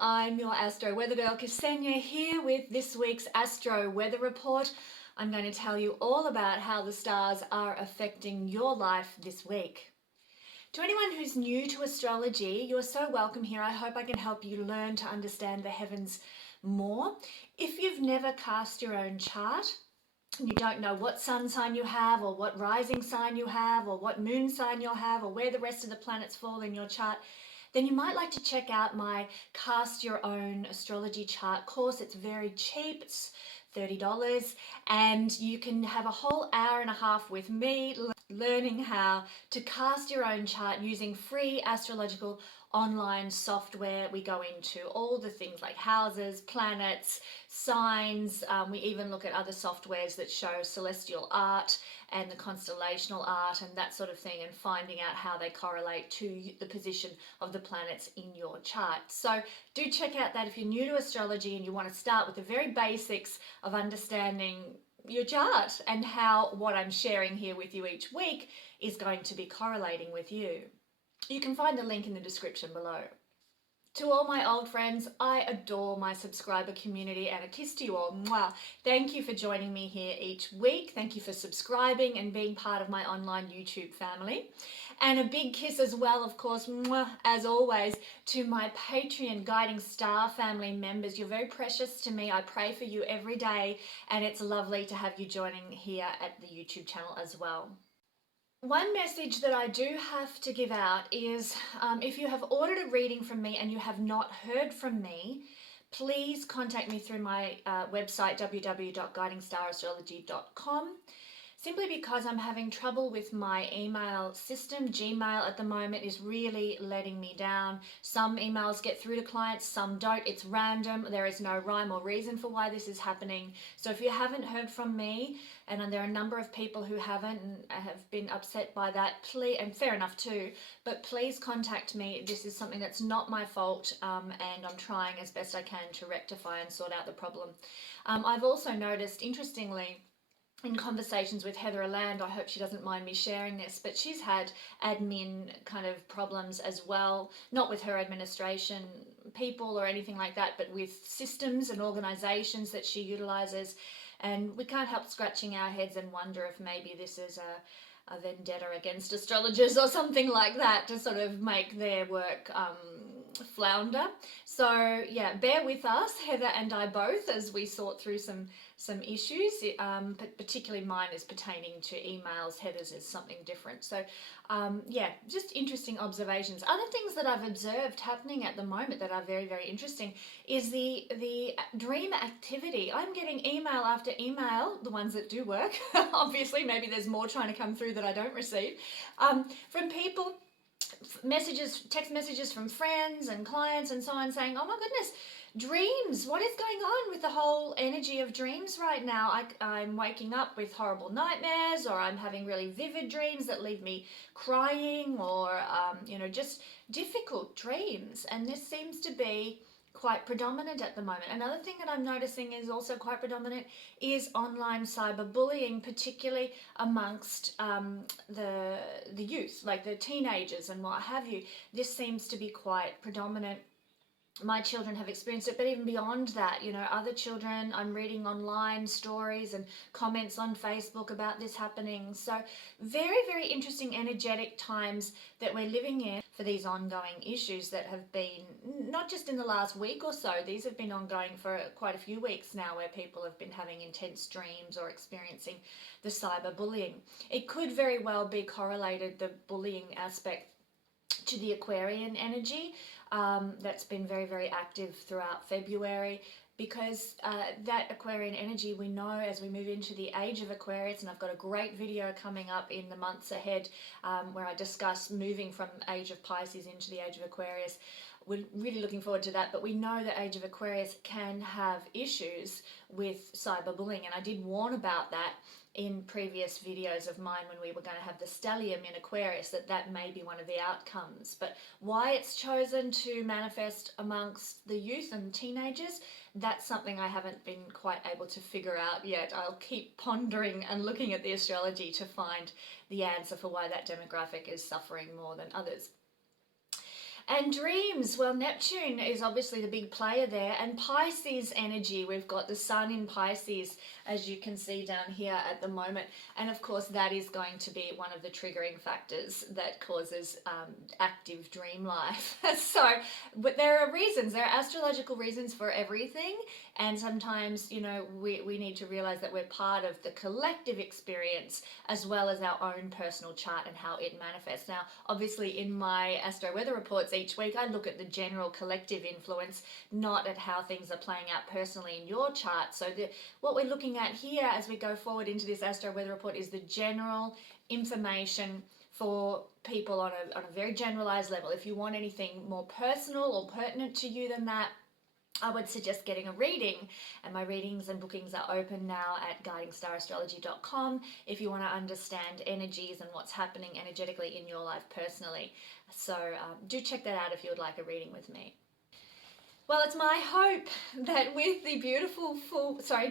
I'm your Astro Weather Girl Kesenya here with this week's Astro Weather Report. I'm going to tell you all about how the stars are affecting your life this week. To anyone who's new to astrology, you're so welcome here. I hope I can help you learn to understand the heavens more. If you've never cast your own chart, you don't know what sun sign you have or what rising sign you have or what moon sign you'll have or where the rest of the planets fall in your chart, then you might like to check out my Cast Your Own Astrology Chart course. It's very cheap, it's $30, and you can have a whole hour and a half with me learning how to cast your own chart using free astrological online software. We go into all the things like houses, planets, signs. We even look at other softwares that show celestial art and the constellational art and that sort of thing, and finding out how they correlate to the position of the planets in your chart. So do check out that if you're new to astrology and you want to start with the very basics of understanding your chart and how what I'm sharing here with you each week is going to be correlating with you. You can find the link in the description below. To all my old friends, I adore my subscriber community, and a kiss to you all. Mwah. Thank you for joining me here each week. Thank you for subscribing and being part of my online YouTube family. And a big kiss as well, of course, mwah, as always, to my Patreon Guiding Star family members. You're very precious to me. I pray for you every day, and it's lovely to have you joining here at the YouTube channel as well. One message that I do have to give out is if you have ordered a reading from me and you have not heard from me, please contact me through my website www.guidingstarAstrology.com. Simply because I'm having trouble with my email system. Gmail at the moment is really letting me down. Some emails get through to clients, some don't. It's random. There is no rhyme or reason for why this is happening. So if you haven't heard from me, and there are a number of people who haven't and have been upset by that, please, and fair enough too, but please contact me. This is something that's not my fault, and I'm trying as best I can to rectify and sort out the problem. I've also noticed, interestingly, in conversations with Heather Land, I hope she doesn't mind me sharing this, but she's had admin kind of problems as well, not with her administration people or anything like that, but with systems and organizations that she utilizes. And we can't help scratching our heads and wonder if maybe this is a vendetta against astrologers or something like that to sort of make their work flounder. So yeah, bear with us, Heather and I both, as we sort through some issues, but particularly mine is pertaining to emails. Heather's is something different. So yeah, just interesting observations. Other things that I've observed happening at the moment that are very, very interesting is the dream activity. I'm getting email after email, the ones that do work. Obviously, maybe there's more trying to come through that I don't receive, from people, messages, text messages from friends and clients and so on, saying, oh my goodness, dreams, what is going on with the whole energy of dreams right now? I'm waking up with horrible nightmares, or I'm having really vivid dreams that leave me crying, or you know, just difficult dreams. And this seems to be quite predominant at the moment. Another thing that I'm noticing is also quite predominant is online cyberbullying, particularly amongst the youth, like the teenagers and what have you. This seems to be quite predominant. My children have experienced it, but even beyond that, you know, other children, I'm reading online stories and comments on Facebook about this happening. So very, very interesting energetic times that we're living in for these ongoing issues that have been not just in the last week or so. These have been ongoing for quite a few weeks now, where people have been having intense dreams or experiencing the cyberbullying. It could very well be correlated, the bullying aspect, to the Aquarian energy that's been very, very active throughout February, because that Aquarian energy, we know as we move into the age of Aquarius, and I've got a great video coming up in the months ahead where I discuss moving from age of Pisces into the age of Aquarius. We're really looking forward to that, but we know the age of Aquarius can have issues with cyberbullying, and I did warn about that in previous videos of mine when we were going to have the stellium in Aquarius, that may be one of the outcomes. But why it's chosen to manifest amongst the youth and teenagers, that's something I haven't been quite able to figure out yet. I'll keep pondering and looking at the astrology to find the answer for why that demographic is suffering more than others. And dreams, well, Neptune is obviously the big player there, and Pisces energy. We've got the sun in Pisces, as you can see down here at the moment. And of course, that is going to be one of the triggering factors that causes active dream life. So, but there are reasons, there are astrological reasons for everything. And sometimes, you know, we need to realize that we're part of the collective experience as well as our own personal chart and how it manifests. Now, obviously, in my astro weather reports each week, I look at the general collective influence, not at how things are playing out personally in your chart. So what we're looking at here as we go forward into this astro weather report is the general information for people on a very generalized level. If you want anything more personal or pertinent to you than that, I would suggest getting a reading, and my readings and bookings are open now at guidingstar-astrology.com if you want to understand energies and what's happening energetically in your life personally. So do check that out if you would like a reading with me. Well, it's my hope that with the beautiful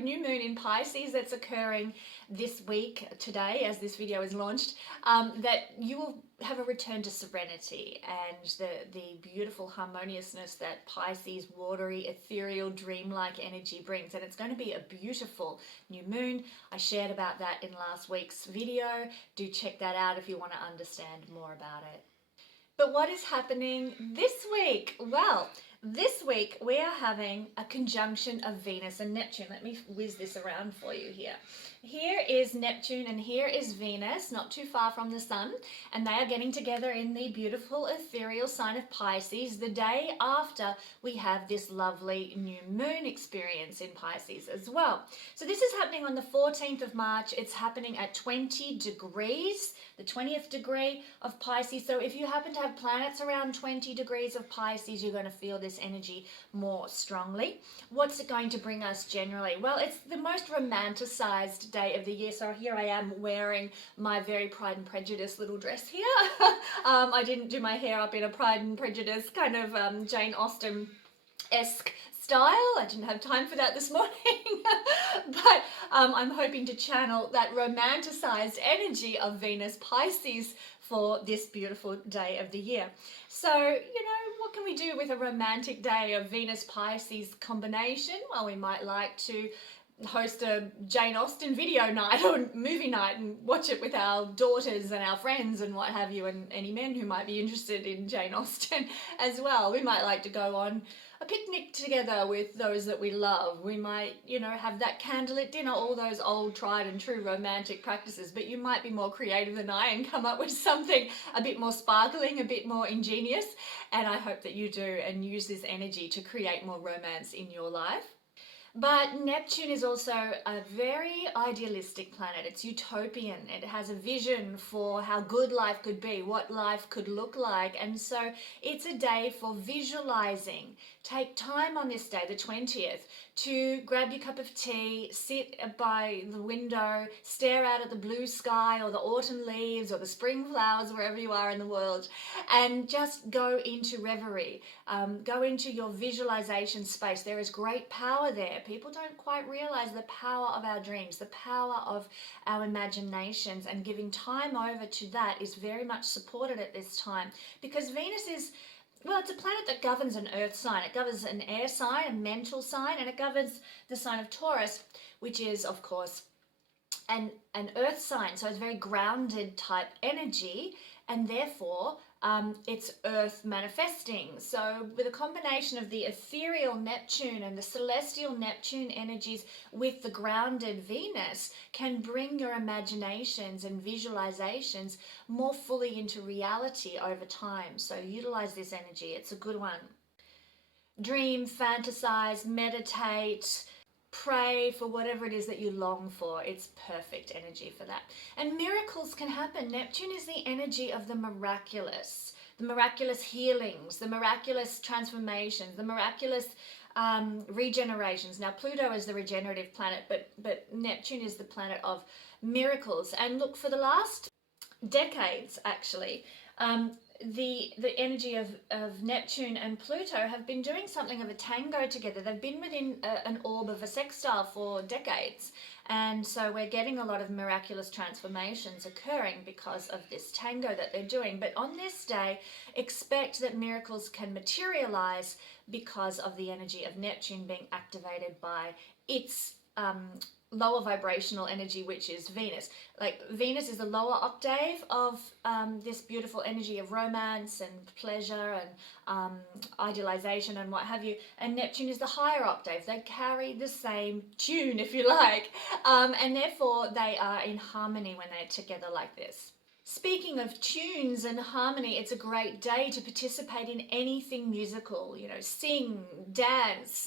new moon in Pisces that's occurring this week, today, as this video is launched, that you will have a return to serenity and the beautiful harmoniousness that Pisces, watery, ethereal, dreamlike energy brings. And it's going to be a beautiful new moon. I shared about that in last week's video. Do check that out if you want to understand more about it. But what is happening this week? Well, this week we are having a conjunction of Venus and Neptune. Let me whiz this around for you here. Here is Neptune and here is Venus, not too far from the sun, and they are getting together in the beautiful ethereal sign of Pisces the day after we have this lovely new moon experience in Pisces as well. So this is happening on the 14th of March. It's happening at 20 degrees, the 20th degree of Pisces. So if you happen to have planets around 20 degrees of Pisces, you're going to feel this energy more strongly. What's it going to bring us generally? Well, it's the most romanticized day of the year. So here I am wearing my very Pride and Prejudice little dress here. I didn't do my hair up in a Pride and Prejudice kind of Jane Austen-esque style. I didn't have time for that this morning. But I'm hoping to channel that romanticized energy of Venus Pisces for this beautiful day of the year. So, you know, what can we do with a romantic day of Venus Pisces combination? Well, we might like to host a Jane Austen video night or movie night and watch it with our daughters and our friends and what have you, and any men who might be interested in Jane Austen as well. We might like to go on a picnic together with those that we love. We might, you know, have that candlelit dinner, all those old tried and true romantic practices, but you might be more creative than I and come up with something a bit more sparkling, a bit more ingenious, and I hope that you do and use this energy to create more romance in your life. But Neptune is also a very idealistic planet. It's utopian. It has a vision for how good life could be, what life could look like. And so it's a day for visualizing. Take time on this day, the 20th, to grab your cup of tea, sit by the window, stare out at the blue sky or the autumn leaves or the spring flowers wherever you are in the world, and just go into reverie. Go into your visualization space. There is great power there. People don't quite realize the power of our dreams, the power of our imaginations, and giving time over to that is very much supported at this time, because Venus is, well, it's a planet that governs an earth sign. It governs an air sign, a mental sign, and it governs the sign of Taurus, which is, of course, an earth sign. So it's very grounded type energy, and therefore it's earth manifesting. So with a combination of the ethereal Neptune and the celestial Neptune energies with the grounded Venus can bring your imaginations and visualizations more fully into reality over time. So utilize this energy. It's a good one. Dream, fantasize, meditate, pray for whatever it is that you long for. It's perfect energy for that. And miracles can happen. Neptune is the energy of the miraculous healings, the miraculous transformations, the miraculous regenerations. Now, Pluto is the regenerative planet, but Neptune is the planet of miracles. And look, for the last decades, actually, the energy of Neptune and Pluto have been doing something of a tango together. They've been within an orb of a sextile for decades. And so we're getting a lot of miraculous transformations occurring because of this tango that they're doing. But on this day, expect that miracles can materialize because of the energy of Neptune being activated by its lower vibrational energy, which is Venus. Like Venus is the lower octave of this beautiful energy of romance and pleasure and idealization and what have you, and Neptune is the higher octave. They carry the same tune, if you like, and therefore they are in harmony when they're together like this. Speaking of tunes and harmony, it's a great day to participate in anything musical, you know, sing, dance,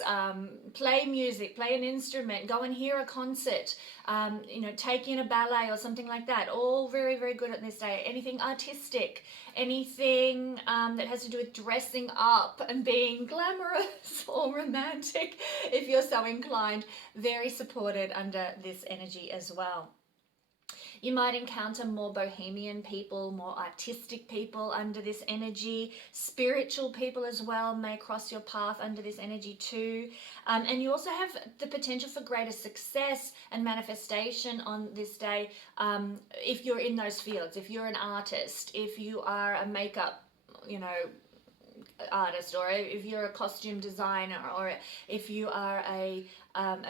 play music, play an instrument, go and hear a concert, you know, take in a ballet or something like that. All very, very good on this day. Anything artistic, anything that has to do with dressing up and being glamorous or romantic, if you're so inclined, very supported under this energy as well. You might encounter more bohemian people, more artistic people under this energy. Spiritual people as well may cross your path under this energy too. And you also have the potential for greater success and manifestation on this day if you're in those fields. If you're an artist, if you are a makeup, you know, artist, or if you're a costume designer, or if you are a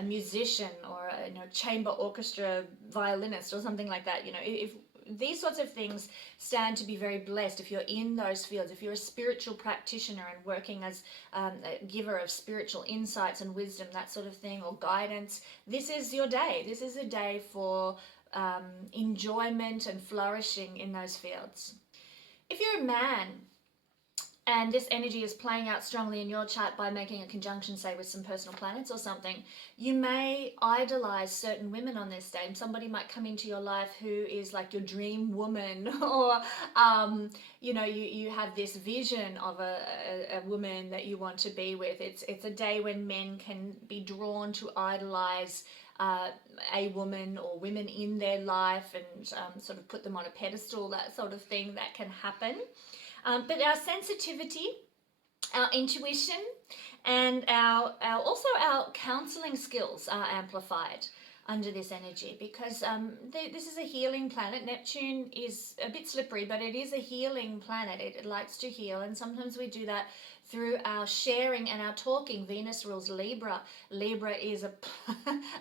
musician, or a, you know, chamber orchestra violinist or something like that. You know, if these sorts of things stand to be very blessed if you're in those fields. If you're a spiritual practitioner and working as a giver of spiritual insights and wisdom, that sort of thing, or guidance, this is your day. This is a day for enjoyment and flourishing in those fields. If you're a man, and this energy is playing out strongly in your chart by making a conjunction, say, with some personal planets or something, you may idolize certain women on this day. Somebody might come into your life who is like your dream woman, or, you know, you have this vision of a woman that you want to be with. It's a day when men can be drawn to idolize a woman or women in their life and sort of put them on a pedestal, that sort of thing that can happen. But our sensitivity, our intuition, and also our counseling skills are amplified under this energy, because this is a healing planet. Neptune is a bit slippery, but it is a healing planet. It likes to heal, and sometimes we do that through our sharing and our talking. Venus rules Libra. Libra is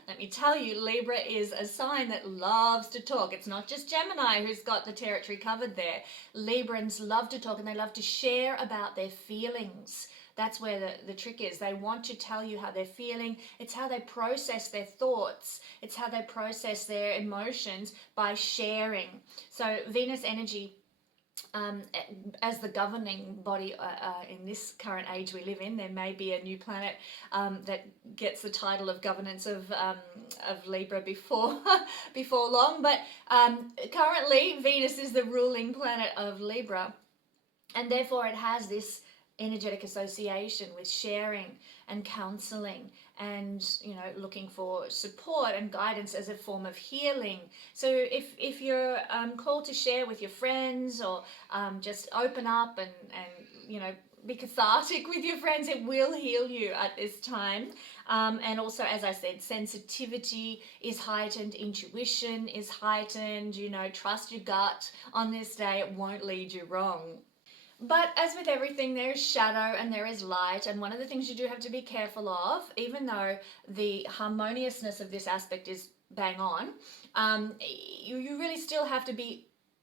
let me tell you, Libra is a sign that loves to talk. It's not just Gemini who's got the territory covered there. Librans love to talk, and they love to share about their feelings. That's where the trick is. They want to tell you how they're feeling. It's how they process their thoughts. It's how they process their emotions by sharing. So Venus energy, as the governing body in this current age we live in, there may be a new planet that gets the title of governance of Libra before before long. But currently Venus is the ruling planet of Libra, and therefore it has this energetic association with sharing and counseling and, you know, looking for support and guidance as a form of healing. So if you're called to share with your friends, or just open up and you know, be cathartic with your friends, it will heal you at this time. And also, as I said, sensitivity is heightened, intuition is heightened, you know, trust your gut on this day, it won't lead you wrong. But as with everything, there is shadow and there is light, and one of the things you do have to be careful of, even though the harmoniousness of this aspect is bang on, you really still have to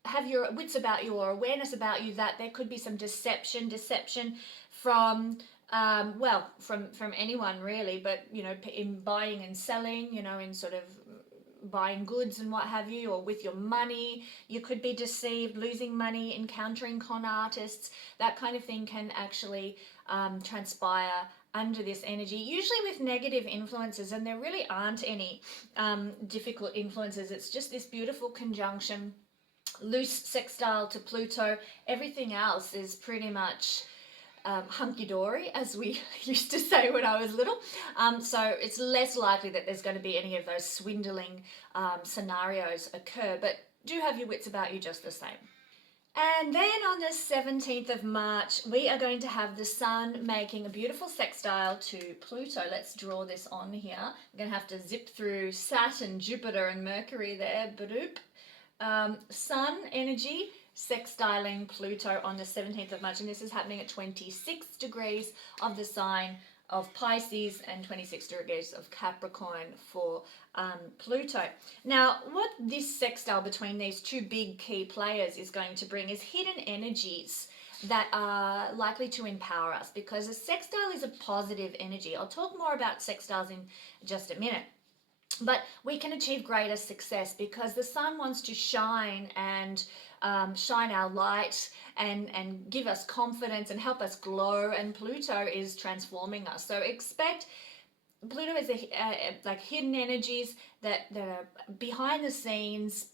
have your wits about you, or awareness about you, that there could be some deception from from anyone really, but, you know, in buying and selling, you know, in sort of buying goods and what have you, or with your money, you could be deceived, losing money, encountering con artists. That kind of thing can actually transpire under this energy, usually with negative influences, and there really aren't any difficult influences. It's just this beautiful conjunction, loose sextile to Pluto. Everything else is pretty much hunky-dory, as we used to say when I was little. So it's less likely that there's going to be any of those swindling scenarios occur, but do have your wits about you just the same. And then on the 17th of March, we are going to have the Sun making a beautiful sextile to Pluto. Let's draw this on here. I'm going to have to zip through Saturn, Jupiter, and Mercury there. Sun energy sextiling Pluto on the 17th of March. And this is happening at 26 degrees of the sign of Pisces and 26 degrees of Capricorn for Pluto. Now, what this sextile between these two big key players is going to bring is hidden energies that are likely to empower us, because a sextile is a positive energy. I'll talk more about sextiles in just a minute. But we can achieve greater success because the Sun wants to shine and shine our light and give us confidence and help us glow, and Pluto is transforming us. So expect Pluto is like hidden energies that are behind the scenes,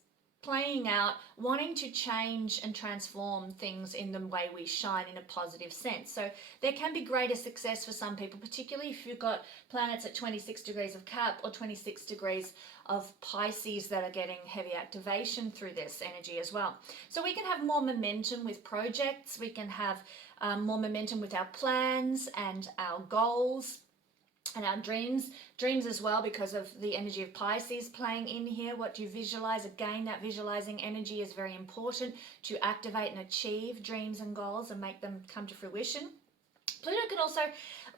playing out, wanting to change and transform things in the way we shine in a positive sense. So there can be greater success for some people, particularly if you've got planets at 26 degrees of Cap or 26 degrees of Pisces that are getting heavy activation through this energy as well. So we can have more momentum with projects, we can have more momentum with our plans and our goals and our dreams as well, because of the energy of Pisces playing in here. What you visualize, again, that visualizing energy is very important to activate and achieve dreams and goals and make them come to fruition. Pluto can also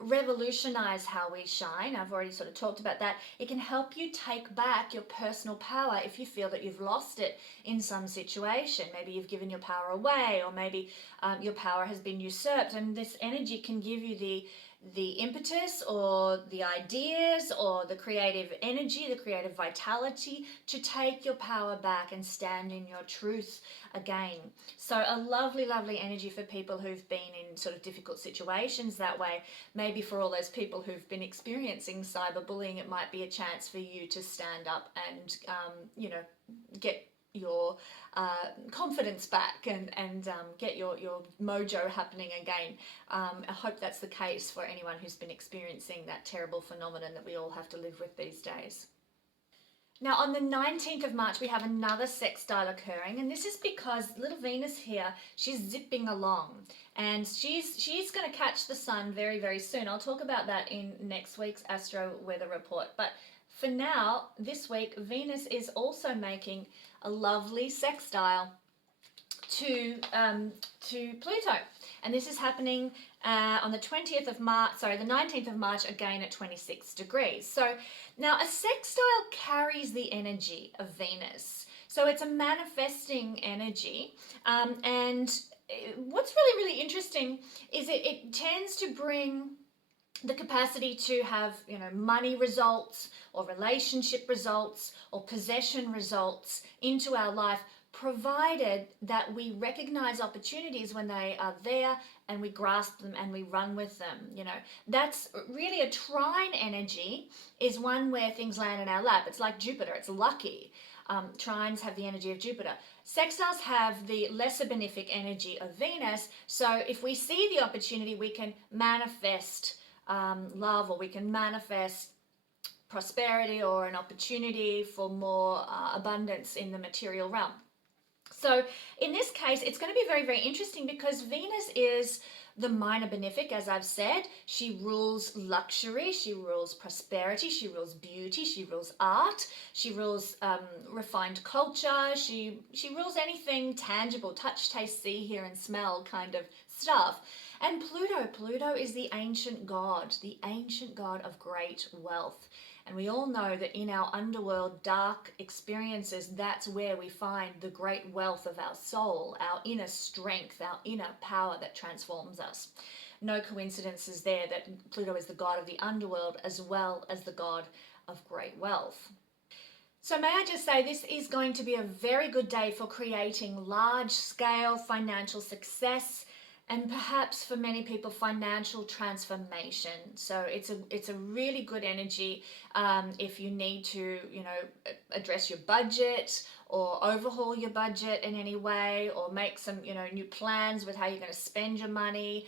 revolutionize how we shine. I've already sort of talked about that. It can help you take back your personal power if you feel that you've lost it in some situation. Maybe you've given your power away, or maybe your power has been usurped, and this energy can give you the impetus or the ideas or the creative energy, the creative vitality to take your power back and stand in your truth again. So a lovely, lovely energy for people who've been in sort of difficult situations that way. Maybe for all those people who've been experiencing cyberbullying, it might be a chance for you to stand up and, get your confidence back and get your mojo happening again. I hope that's the case for anyone who's been experiencing that terrible phenomenon that we all have to live with these days. Now on the 19th of March we have another sextile occurring, and this is because little Venus here, she's zipping along and she's going to catch the Sun very, very soon. I'll talk about that in next week's Astro Weather Report, but for now, this week, Venus is also making a lovely sextile to Pluto. And this is happening on the 20th of March, the 19th of March, again at 26 degrees. So now a sextile carries the energy of Venus. So it's a manifesting energy. And what's really, really interesting is it tends to bring the capacity to have, money results or relationship results or possession results into our life, provided that we recognize opportunities when they are there and we grasp them and we run with them. That's really a trine energy, is one where things land in our lap. It's like Jupiter, it's lucky. Trines have the energy of Jupiter. Sextiles have the lesser benefic energy of Venus. So if we see the opportunity, we can manifest love, or we can manifest prosperity or an opportunity for more abundance in the material realm. So in this case, it's going to be very, very interesting because Venus is the minor benefic, as I've said. She rules luxury, she rules prosperity, she rules beauty, she rules art, she rules refined culture, she rules anything tangible, touch, taste, see, hear and smell kind of stuff. And Pluto is the ancient god of great wealth. And we all know that in our underworld dark experiences, that's where we find the great wealth of our soul, our inner strength, our inner power that transforms us. No coincidences there that Pluto is the god of the underworld as well as the god of great wealth. So may I just say, this is going to be a very good day for creating large-scale financial success, and perhaps for many people, financial transformation. So it's a really good energy if you need to, address your budget, or overhaul your budget in any way, or make some, you know, new plans with how you're going to spend your money,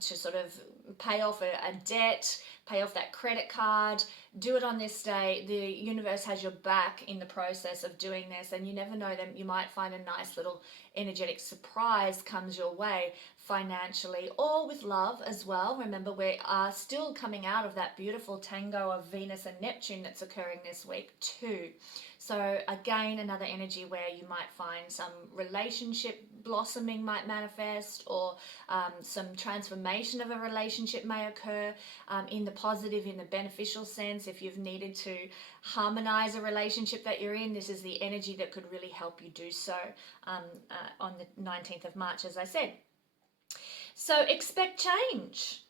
to sort of pay off a debt, pay off that credit card. Do it on this day. The universe has your back in the process of doing this, and you never know, them you might find a nice little energetic surprise comes your way, financially or with love as well. Remember, we are still coming out of that beautiful tango of Venus and Neptune that's occurring this week too. So again, another energy where you might find some relationship blossoming might manifest, or some transformation of a relationship may occur, in the positive, in the beneficial sense. If you've needed to harmonize a relationship that you're in, this is the energy that could really help you do so, on the 19th of March, as I said. So expect change.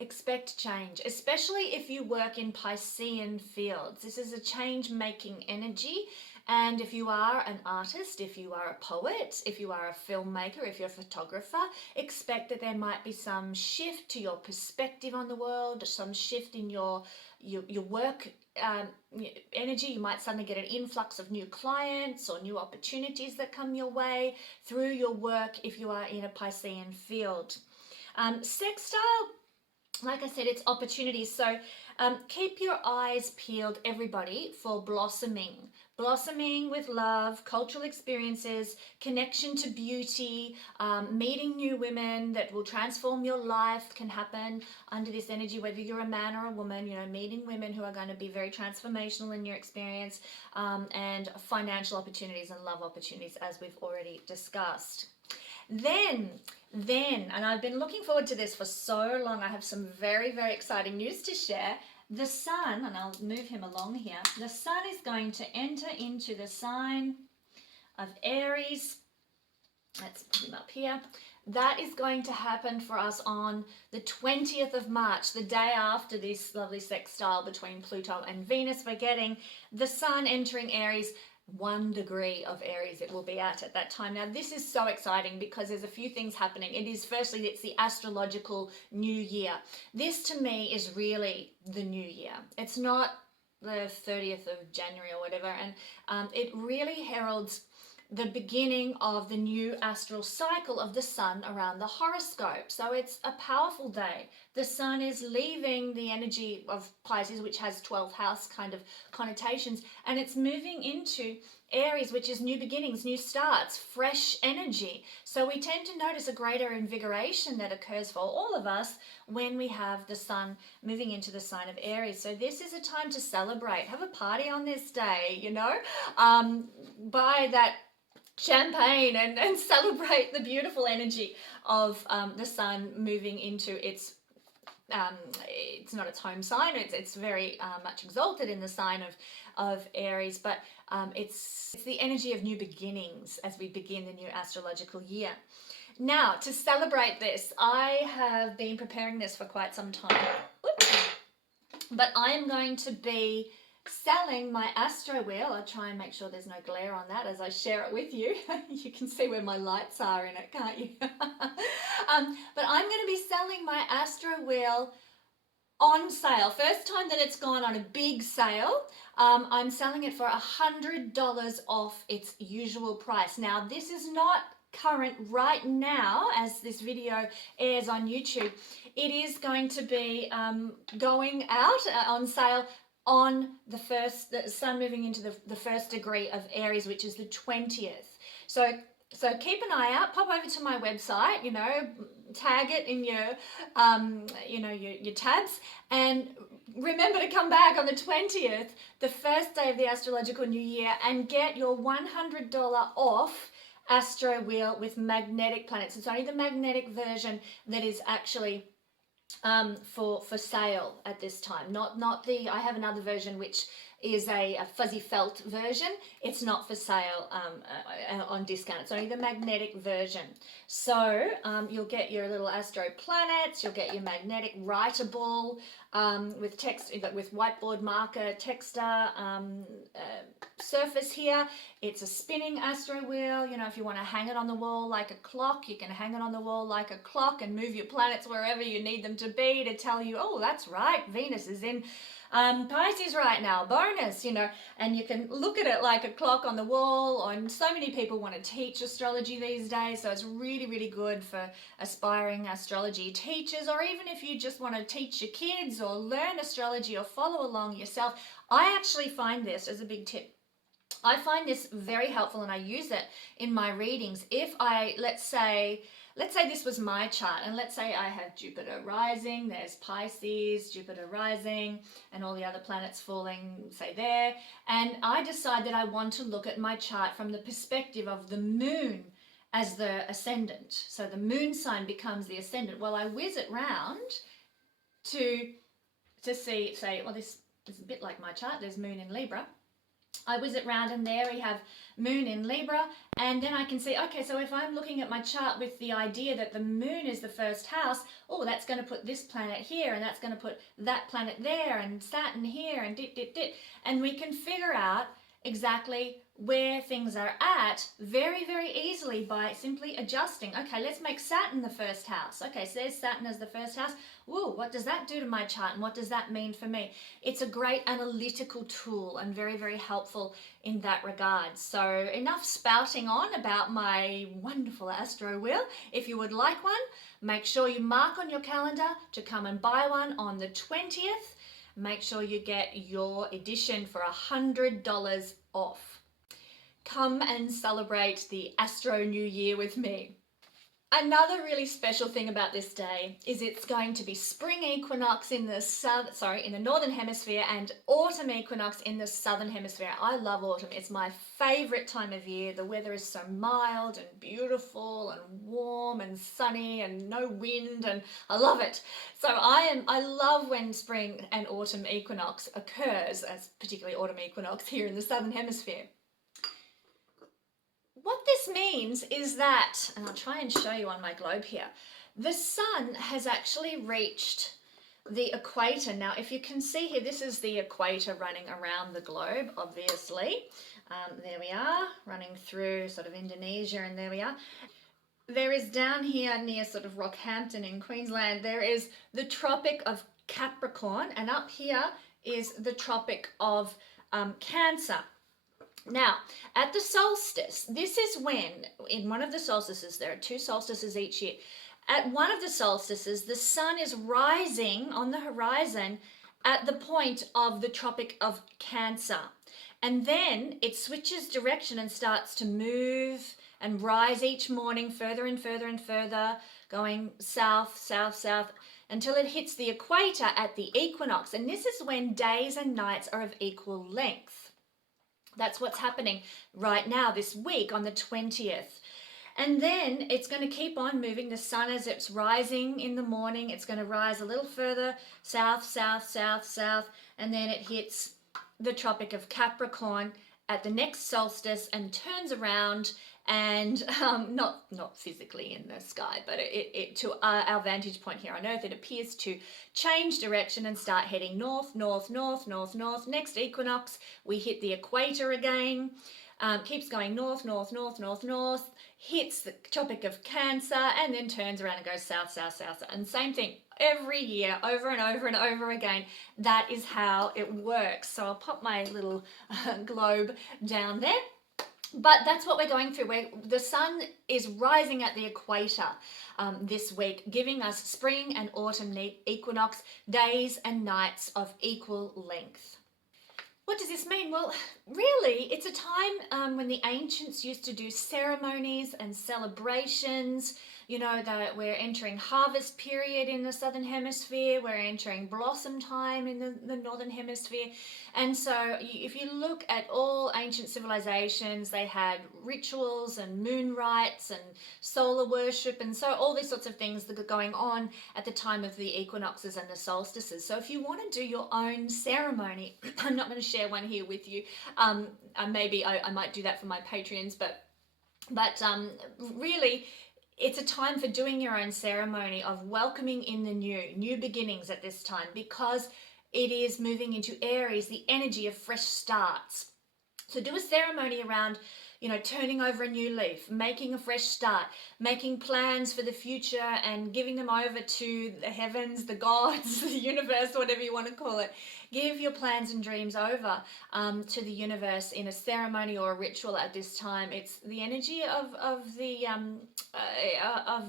Expect change, especially if you work in Piscean fields. This is a change-making energy. And if you are an artist, if you are a poet, if you are a filmmaker, if you're a photographer, expect that there might be some shift to your perspective on the world, some shift in your work energy. You might suddenly get an influx of new clients or new opportunities that come your way through your work if you are in a Piscean field. Sextile, like I said, it's opportunities. So keep your eyes peeled, everybody, for blossoming with love, cultural experiences, connection to beauty, meeting new women that will transform your life can happen under this energy, whether you're a man or a woman, you know, meeting women who are going to be very transformational in your experience, and financial opportunities and love opportunities, as we've already discussed. Then, and I've been looking forward to this for so long, I have some very, very exciting news to share. The sun, and I'll move him along here, the sun is going to enter into the sign of Aries. Let's put him up here. That is going to happen for us on the 20th of March, the day after this lovely sextile between Pluto and Venus. We're getting the sun entering Aries. 1 degree of Aries it will be at that time. Now this is so exciting because there's a few things happening. It is, firstly, it's the astrological new year. This to me is really the new year. It's not the 30th of January or whatever, and it really heralds the beginning of the new astral cycle of the sun around the horoscope. So it's a powerful day. The sun is leaving the energy of Pisces, which has 12th house kind of connotations, and it's moving into Aries, which is new beginnings, new starts, fresh energy. So we tend to notice a greater invigoration that occurs for all of us when we have the sun moving into the sign of Aries. So this is a time to celebrate, have a party on this day, you know, buy that champagne and celebrate the beautiful energy of the sun moving into its it's not its home sign, it's very much exalted in the sign of Aries, but it's the energy of new beginnings as we begin the new astrological year. Now, to celebrate this, I have been preparing this for quite some time. Oops. But I am going to be selling my astro wheel. I'll try and make sure there's no glare on that as I share it with you. You can see where my lights are in it, can't you? But I'm going to be selling my astro wheel on sale. First time that it's gone on a big sale. I'm selling it for $100 off its usual price. Now, this is not current right now as this video airs on YouTube. It is going to be going out on sale on the sun moving into the first degree of Aries, which is the 20th. So keep an eye out, pop over to my website, you know, tag it in your, your tabs, and remember to come back on the 20th, the first day of the astrological new year, and get your $100 off astro wheel with magnetic planets. It's only the magnetic version that is actually for sale at this time. Not the, I have another version which is a fuzzy felt version. It's not for sale on discount. It's only the magnetic version. So you'll get your little astro planets, you'll get your magnetic writable with text, with whiteboard marker, texter, surface here. It's a spinning astro wheel. You know, if you want to hang it on the wall like a clock, you can hang it on the wall like a clock and move your planets wherever you need them to be to tell you, oh, that's right, Venus is in Pisces right now, bonus, you know, and you can look at it like a clock on the wall. And so many people want to teach astrology these days, so it's really, really good for aspiring astrology teachers, or even if you just want to teach your kids or learn astrology or follow along yourself. I actually find this as a big tip. I find this very helpful and I use it in my readings. If I, let's say this was my chart, and let's say I have Jupiter rising, there's Pisces, Jupiter rising, and all the other planets falling, say there, and I decide that I want to look at my chart from the perspective of the moon as the ascendant. So the moon sign becomes the ascendant. Well, I whiz it round to see, say, well, this is a bit like my chart, there's moon in Libra. I whiz it round and there we have moon in Libra, and then I can see, okay, so if I'm looking at my chart with the idea that the moon is the first house, oh, that's going to put this planet here, and that's going to put that planet there, and Saturn here, and dit. And we can figure out exactly where things are at very, very easily by simply adjusting. Okay, let's make Saturn the first house. Okay, so there's Saturn as the first house. Whoa, what does that do to my chart, and what does that mean for me? It's a great analytical tool and very, very helpful in that regard. So enough spouting on about my wonderful astro wheel. If you would like one, make sure you mark on your calendar to come and buy one on the 20th. Make sure you get your edition for $100 off. Come and celebrate the Astro New Year with me. Another really special thing about this day is it's going to be spring equinox in the northern hemisphere and autumn equinox in the southern hemisphere. I love autumn. It's my favorite time of year. The weather is so mild and beautiful and warm and sunny and no wind, and I love it. So I love when spring and autumn equinox occurs, as particularly autumn equinox here in the southern hemisphere. What this means is that, and I'll try and show you on my globe here, the sun has actually reached the equator. Now, if you can see here, this is the equator running around the globe, obviously. There we are, running through sort of Indonesia, and there we are. There is down here near sort of Rockhampton in Queensland, there is the Tropic of Capricorn, and up here is the Tropic of Cancer. Now, at the solstice, this is when, in one of the solstices, there are 2 solstices each year. At one of the solstices, the sun is rising on the horizon at the point of the Tropic of Cancer. And then it switches direction and starts to move and rise each morning further and further and further, going south, south, south, until it hits the equator at the equinox. And this is when days and nights are of equal length. That's what's happening right now this week on the 20th. And then it's going to keep on moving. The sun, as it's rising in the morning, it's going to rise a little further south, south, south, south, and then it hits the Tropic of Capricorn at the next solstice and turns around, and not physically in the sky, but it to our vantage point here on Earth, it appears to change direction and start heading north, north, north, north, north. Next equinox, we hit the equator again, keeps going north, north, north, north, north, hits the Tropic of Cancer, and then turns around and goes south, south, south. And same thing every year, over and over and over again. That is how it works. So I'll pop my little globe down there. But that's what we're going through. The sun is rising at the equator this week, giving us spring and autumn equinox, days and nights of equal length. What does this mean? Well, really, it's a time when the ancients used to do ceremonies and celebrations. You know, that we're entering harvest period in the southern hemisphere, we're entering blossom time in the northern hemisphere. And so if you look at all ancient civilizations, they had rituals and moon rites and solar worship, and so all these sorts of things that are going on at the time of the equinoxes and the solstices. So if you want to do your own ceremony, I'm not going to share one here with you. Maybe I might do that for my Patreons, but really, it's a time for doing your own ceremony of welcoming in the new beginnings at this time, because it is moving into Aries, the energy of fresh starts. So do a ceremony around, turning over a new leaf, making a fresh start, making plans for the future and giving them over to the heavens, the gods, the universe, whatever you want to call it. Give your plans and dreams over to the universe in a ceremony or a ritual at this time. It's the energy of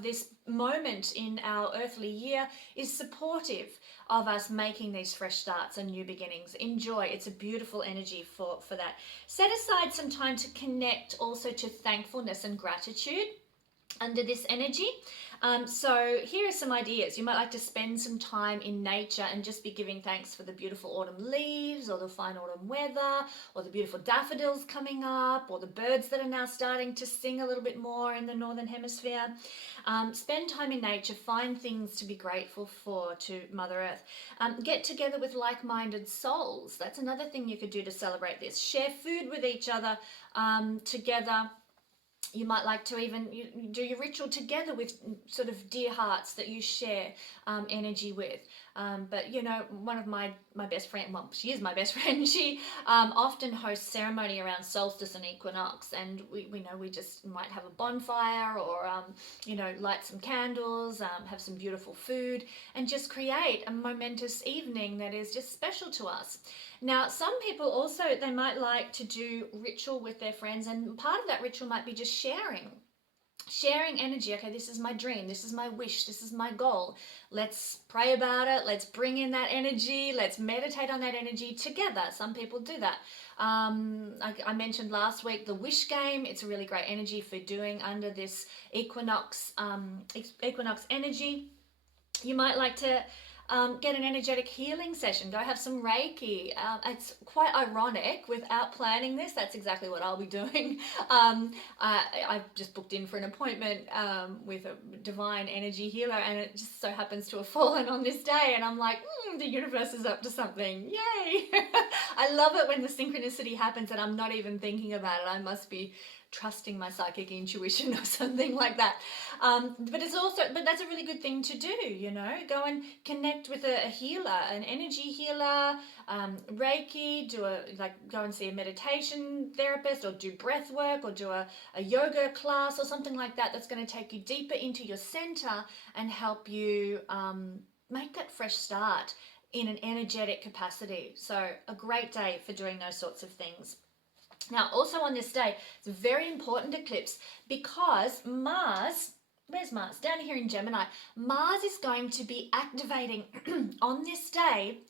this moment in our earthly year is supportive of us making these fresh starts and new beginnings. Enjoy. It's a beautiful energy for that. Set aside some time to connect also to thankfulness and gratitude under this energy. So here are some ideas. You might like to spend some time in nature and just be giving thanks for the beautiful autumn leaves, or the fine autumn weather, or the beautiful daffodils coming up, or the birds that are now starting to sing a little bit more in the northern hemisphere. Spend time in nature, find things to be grateful for to Mother Earth. Get together with like-minded souls. That's another thing you could do to celebrate this. Share food with each other together. You might like to even do your ritual together with sort of dear hearts that you share energy with. But one of my best friend, well, she is my best friend, she often hosts ceremony around solstice and equinox, and we just might have a bonfire, or light some candles, have some beautiful food, and just create a momentous evening that is just special to us. Now, some people also, they might like to do ritual with their friends, and part of that ritual might be just sharing energy. Okay, this is my dream, this is my wish, this is my goal. Let's pray about it, let's bring in that energy, let's meditate on that energy together. Some people do that. I mentioned last week the wish game. It's a really great energy for doing under this equinox energy. You might like to get an energetic healing session. Go have some Reiki. It's quite ironic. Without planning this, that's exactly what I'll be doing. I've just booked in for an appointment with a divine energy healer, and it just so happens to have fallen on this day, and I'm like, the universe is up to something. Yay! I love it when the synchronicity happens and I'm not even thinking about it. I must be trusting my psychic intuition or something like that. But that's a really good thing to do. Go and connect with a healer, an energy healer, Reiki, go and see a meditation therapist, or do breath work, or do a yoga class or something like that. That's going to take you deeper into your center and help you make that fresh start in an energetic capacity. So a great day for doing those sorts of things. Now, also on this day, it's a very important eclipse, because Mars, where's Mars? Down here in Gemini. Mars is going to be activating on this day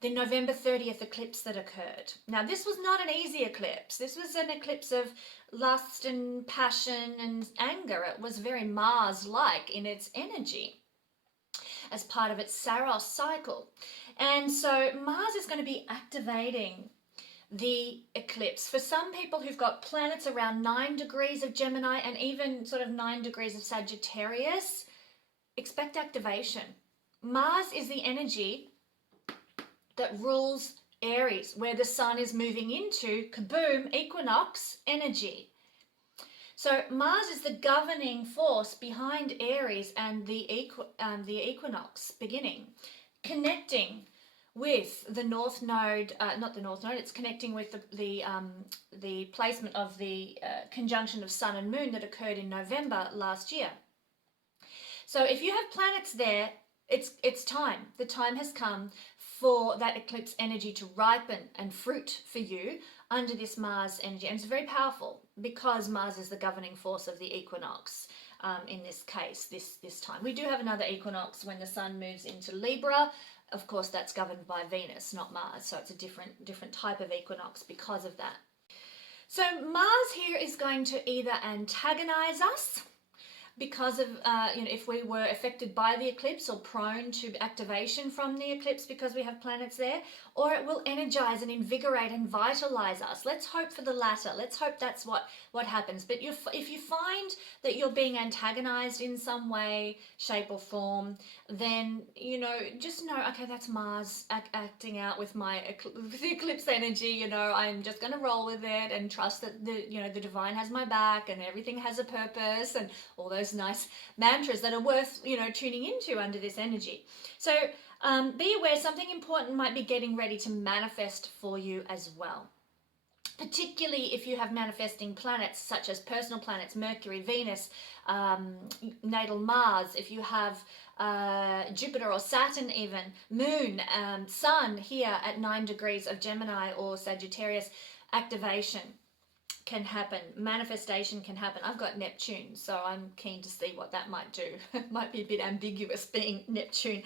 the November 30th eclipse that occurred. Now, this was not an easy eclipse. This was an eclipse of lust and passion and anger. It was very Mars-like in its energy as part of its Saros cycle. And so Mars is going to be activating the eclipse. For some people who've got planets around 9 degrees of Gemini and even sort of 9 degrees of Sagittarius, expect activation. Mars is the energy that rules Aries, where the sun is moving into, kaboom, equinox energy. So Mars is the governing force behind Aries and the equinox beginning, connecting with the North Node, not the North Node, it's connecting with the placement of the conjunction of Sun and Moon that occurred in November last year. So if you have planets there, it's time. The time has come for that eclipse energy to ripen and fruit for you under this Mars energy. And it's very powerful because Mars is the governing force of the equinox. In this case, this time. We do have another equinox when the sun moves into Libra. Of course, that's governed by Venus, not Mars. So it's a different type of equinox because of that. So Mars here is going to either antagonize us because of, if we were affected by the eclipse or prone to activation from the eclipse because we have planets there, or it will energize and invigorate and vitalize us. Let's hope for the latter. Let's hope that's what happens. But if you find that you're being antagonized in some way, shape or form, then, just know, okay, that's Mars acting out with the eclipse energy. I'm just going to roll with it and trust that the divine has my back and everything has a purpose and all those those nice mantras that are worth, tuning into under this energy. So be aware something important might be getting ready to manifest for you as well. Particularly if you have manifesting planets such as personal planets, Mercury, Venus, natal Mars, if you have Jupiter or Saturn even, Moon, Sun here at 9 degrees of Gemini or Sagittarius, activation can happen, manifestation can happen. I've got Neptune, so I'm keen to see what that might do. It might be a bit ambiguous being Neptune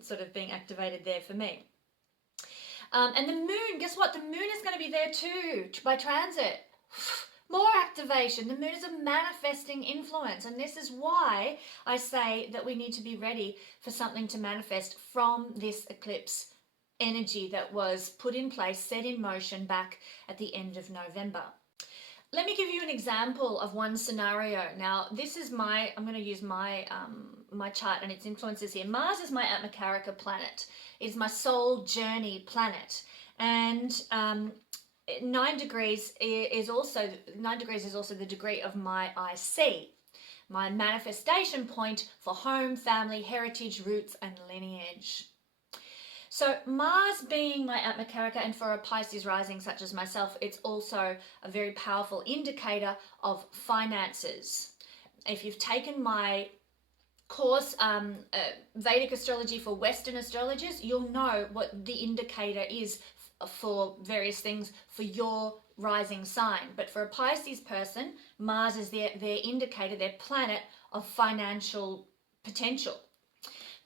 sort of being activated there for me. And the moon, guess what? The moon is going to be there too by transit. More activation. The moon is a manifesting influence. And this is why I say that we need to be ready for something to manifest from this eclipse energy that was put in place, set in motion back at the end of November. Let me give you an example of one scenario. Now, this is I'm going to use my my chart and its influences here. Mars is my Atmakarika planet. It is my soul journey planet. And 9 degrees is also the degree of my IC, my manifestation point for home, family, heritage, roots, and lineage. So Mars being my Atmakarika, and for a Pisces rising such as myself, it's also a very powerful indicator of finances. If you've taken my course, Vedic Astrology for Western Astrologers, you'll know what the indicator is for various things for your rising sign. But for a Pisces person, Mars is their indicator, their planet of financial potential.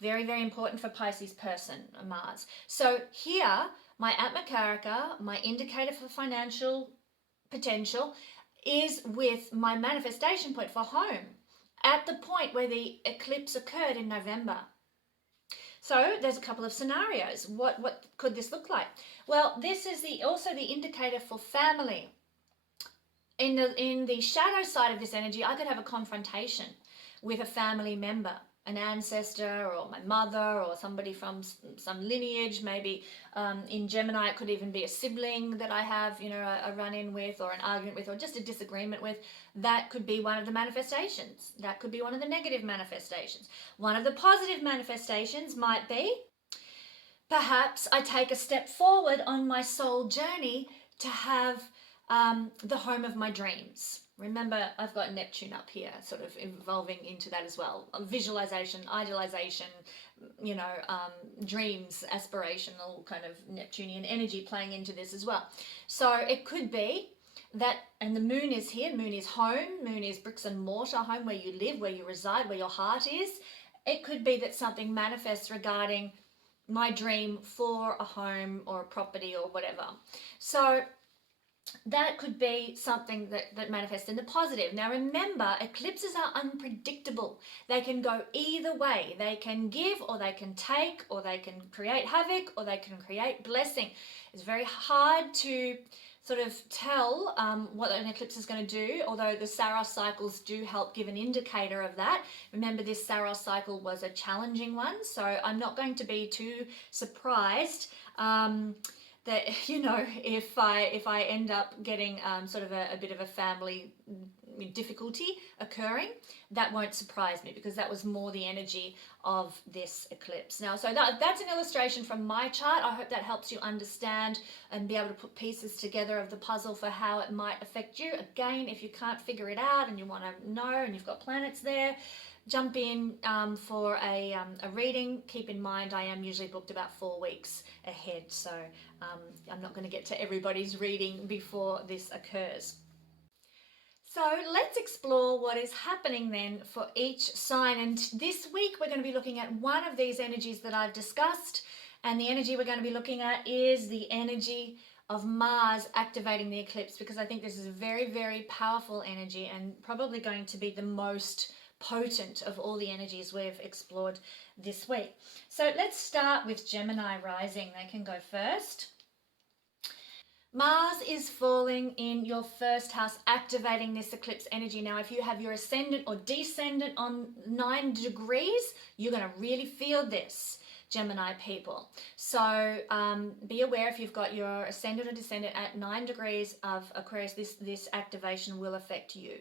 Very, very important for Pisces person, Mars. So here, my Atmakarika, my indicator for financial potential, is with my manifestation point for home at the point where the eclipse occurred in November. So there's a couple of scenarios. What could this look like? Well, this is also the indicator for family. In the shadow side of this energy, I could have a confrontation with a family member, an ancestor or my mother or somebody from some lineage. Maybe in Gemini it could even be a sibling that I have, a run-in with or an argument with or just a disagreement with. That could be one of the manifestations. That could be one of the negative manifestations. One of the positive manifestations might be perhaps I take a step forward on my soul journey to have the home of my dreams. Remember, I've got Neptune up here, sort of evolving into that as well. Visualization, idealization, dreams, aspirational kind of Neptunian energy playing into this as well. So it could be that, and the moon is here, moon is home, moon is bricks and mortar, home where you live, where you reside, where your heart is. It could be that something manifests regarding my dream for a home or a property or whatever. So that could be something that manifests in the positive. Now remember, eclipses are unpredictable. They can go either way. They can give or they can take, or they can create havoc or they can create blessing. It's very hard to sort of tell what an eclipse is going to do, although the Saros cycles do help give an indicator of that. Remember, this Saros cycle was a challenging one, so I'm not going to be too surprised that, if I end up getting sort of a bit of a family difficulty occurring, that won't surprise me, because that was more the energy of this eclipse. Now, so that's an illustration from my chart. I hope that helps you understand and be able to put pieces together of the puzzle for how it might affect you. Again, if you can't figure it out and you want to know and you've got planets there, jump in for a reading. Keep in mind, I am usually booked about 4 weeks ahead, so I'm not going to get to everybody's reading before this occurs. So let's explore what is happening then for each sign. And this week we're going to be looking at one of these energies that I've discussed. And the energy we're going to be looking at is the energy of Mars activating the eclipse, because I think this is a very, very powerful energy and probably going to be the most potent of all the energies we've explored this week. So let's start with Gemini rising. They can go first. Mars is falling in your first house, activating this eclipse energy. Now, if you have your ascendant or descendant on 9 degrees, you're going to really feel this, Gemini people. So be aware, if you've got your ascendant or descendant at 9 degrees of Aquarius, this activation will affect you.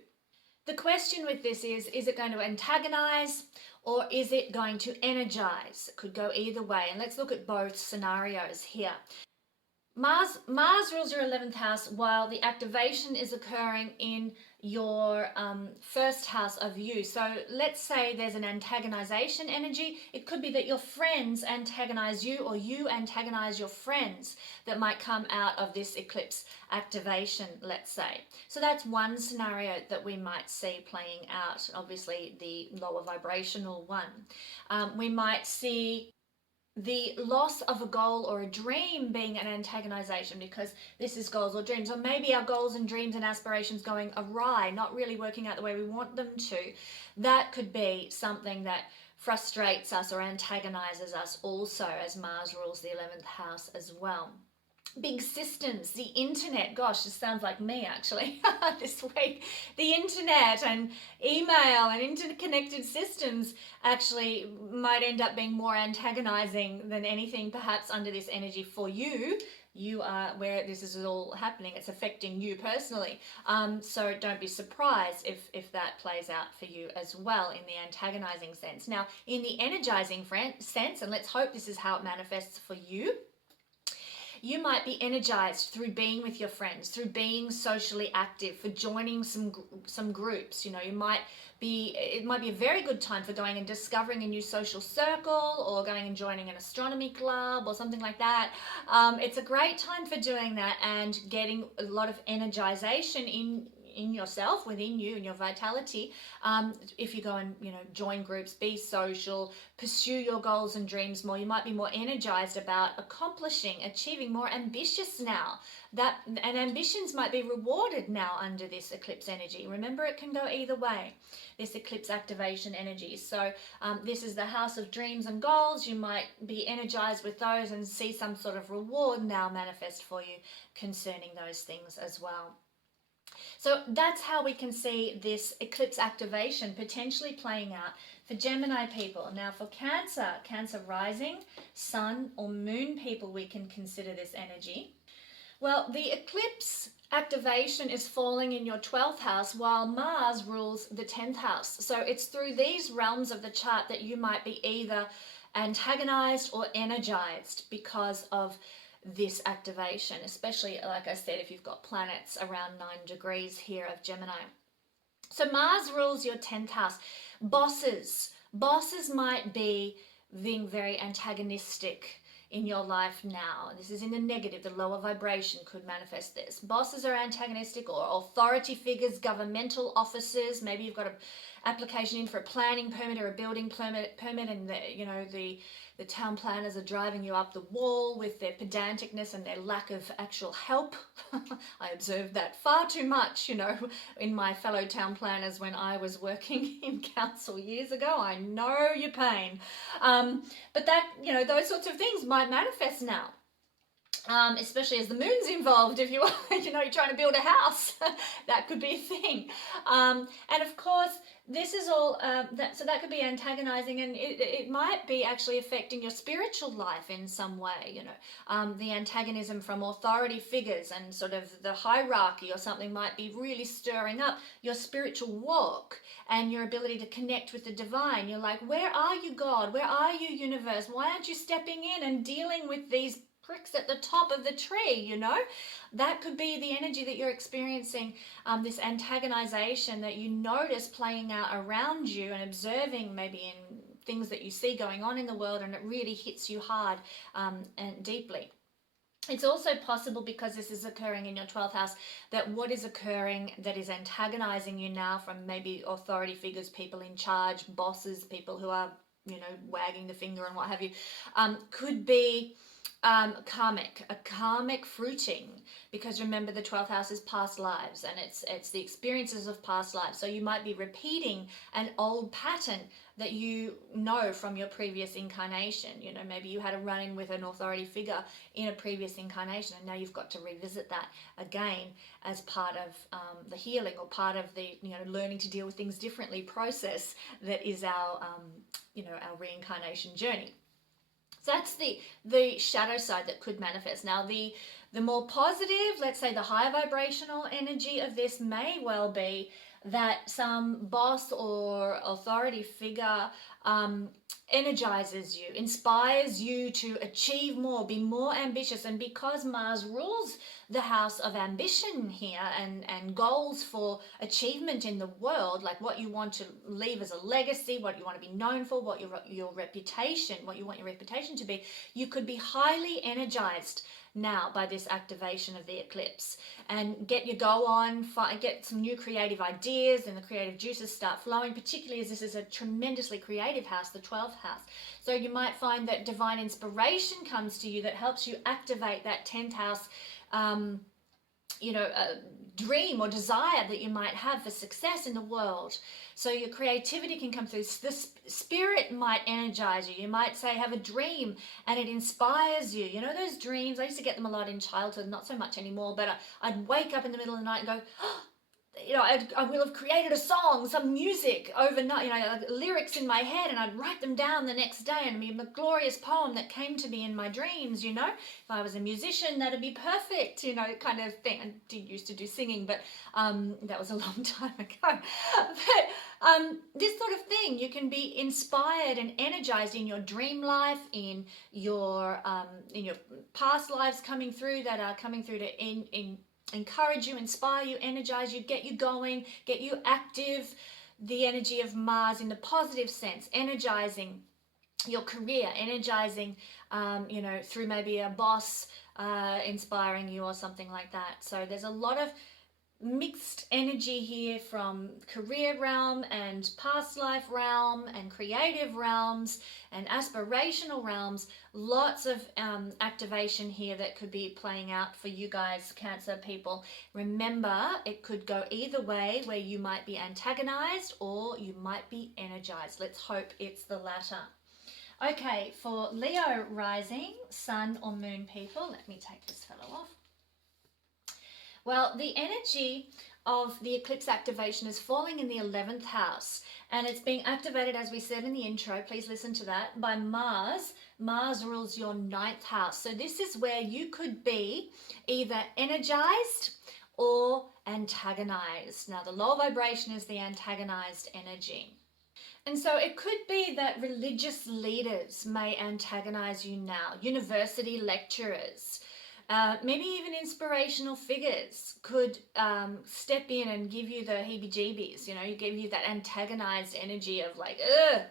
The question with this is it going to antagonize or is it going to energize? It could go either way. And let's look at both scenarios here. Mars rules your 11th house while the activation is occurring in your first house of you. So let's say there's an antagonization energy. It could be that your friends antagonize you or you antagonize your friends that might come out of this eclipse activation, let's say. So that's one scenario that we might see playing out, obviously the lower vibrational one. We might see the loss of a goal or a dream being an antagonization, because this is goals or dreams, or maybe our goals and dreams and aspirations going awry, not really working out the way we want them to. That could be something that frustrates us or antagonizes us also, as Mars rules the 11th house as well. Big systems, the internet, gosh, this sounds like me actually this week. The internet and email and interconnected systems actually might end up being more antagonizing than anything perhaps under this energy for you. You are where this is all happening. It's affecting you personally. So don't be surprised if that plays out for you as well in the antagonizing sense. Now, in the energizing sense, and let's hope this is how it manifests for you, you might be energized through being with your friends, through being socially active, for joining some groups. You know, it might be a very good time for going and discovering a new social circle, or going and joining an astronomy club or something like that. It's a great time for doing that and getting a lot of energization in yourself, within you, and your vitality. If you go and join groups, be social, pursue your goals and dreams more, you might be more energized about accomplishing, achieving, more ambitious now. And ambitions might be rewarded now under this eclipse energy. Remember, it can go either way, this eclipse activation energy. So this is the house of dreams and goals. You might be energized with those and see some sort of reward now manifest for you concerning those things as well. So that's how we can see this eclipse activation potentially playing out for Gemini people. Now for Cancer rising, Sun or Moon people, we can consider this energy. Well, the eclipse activation is falling in your 12th house while Mars rules the 10th house. So it's through these realms of the chart that you might be either antagonized or energized because of this activation, especially, like I said, if you've got planets around 9 degrees here of Gemini. So Mars rules your 10th house. Bosses might be being very antagonistic in your life now. This is in the negative. The lower vibration could manifest this. Bosses are antagonistic, or authority figures, governmental officers. Maybe you've got an application in for a planning permit or a building permit, and the town planners are driving you up the wall with their pedanticness and their lack of actual help. I observed that far too much, in my fellow town planners when I was working in council years ago. I know your pain. But that, those sorts of things might manifest now. Especially as the moon's involved. If you are, you're trying to build a house, that could be a thing. And of course, this is all, so that could be antagonizing, and it might be actually affecting your spiritual life in some way, the antagonism from authority figures and sort of the hierarchy or something might be really stirring up your spiritual walk and your ability to connect with the divine. You're like, where are you, God? Where are you, universe? Why aren't you stepping in and dealing with these pricks at the top of the tree? That could be the energy that you're experiencing, this antagonization that you notice playing out around you and observing maybe in things that you see going on in the world, and it really hits you hard and deeply. It's also possible, because this is occurring in your 12th house, that what is occurring that is antagonizing you now from maybe authority figures, people in charge, bosses, people who are, wagging the finger and what have you, could be karmic fruiting, because remember the 12th house is past lives, and it's the experiences of past lives. So you might be repeating an old pattern that you know from your previous incarnation. Maybe you had a run-in with an authority figure in a previous incarnation, and now you've got to revisit that again as part of the healing, or part of the learning to deal with things differently process that is our our reincarnation journey. So that's the shadow side that could manifest. Now the more positive, let's say the higher vibrational energy of this may well be that some boss or authority figure energizes you, inspires you to achieve more, be more ambitious. And because Mars rules the house of ambition here and goals for achievement in the world, like what you want to leave as a legacy, what you want to be known for, what your reputation, what you want your reputation to be, you could be highly energized now by this activation of the eclipse, and get your go on, get some new creative ideas, and the creative juices start flowing, particularly as this is a tremendously creative house, the 12th house. So you might find that divine inspiration comes to you that helps you activate that 10th house dream or desire that you might have for success in the world. So your creativity can come through. The spirit might energize you. You might say, have a dream and it inspires you. You know those dreams? I used to get them a lot in childhood, not so much anymore, but I'd wake up in the middle of the night and go, oh, I will have created a song, some music overnight, lyrics in my head, and I'd write them down the next day, and it'd be a glorious poem that came to me in my dreams, If I was a musician, that'd be perfect, kind of thing. I did used to do singing, but that was a long time ago. But this sort of thing, you can be inspired and energized in your dream life, in your past lives coming through that are coming through to encourage you, inspire you, energize you, get you going, get you active. The energy of Mars in the positive sense, energizing your career, energizing, through maybe a boss inspiring you or something like that. So there's a lot of mixed energy here from career realm and past life realm and creative realms and aspirational realms. Lots of activation here that could be playing out for you guys, Cancer people. Remember, it could go either way, where you might be antagonized or you might be energized. Let's hope it's the latter. Okay, for Leo rising, sun or moon people, let me take this fellow off. Well, the energy of the eclipse activation is falling in the 11th house, and it's being activated, as we said in the intro, please listen to that, by Mars. Mars rules your 9th house. So this is where you could be either energized or antagonized. Now, the low vibration is the antagonized energy. And so it could be that religious leaders may antagonize you now, university lecturers, maybe even inspirational figures could step in and give you the heebie-jeebies, give you that antagonized energy of like, ugh,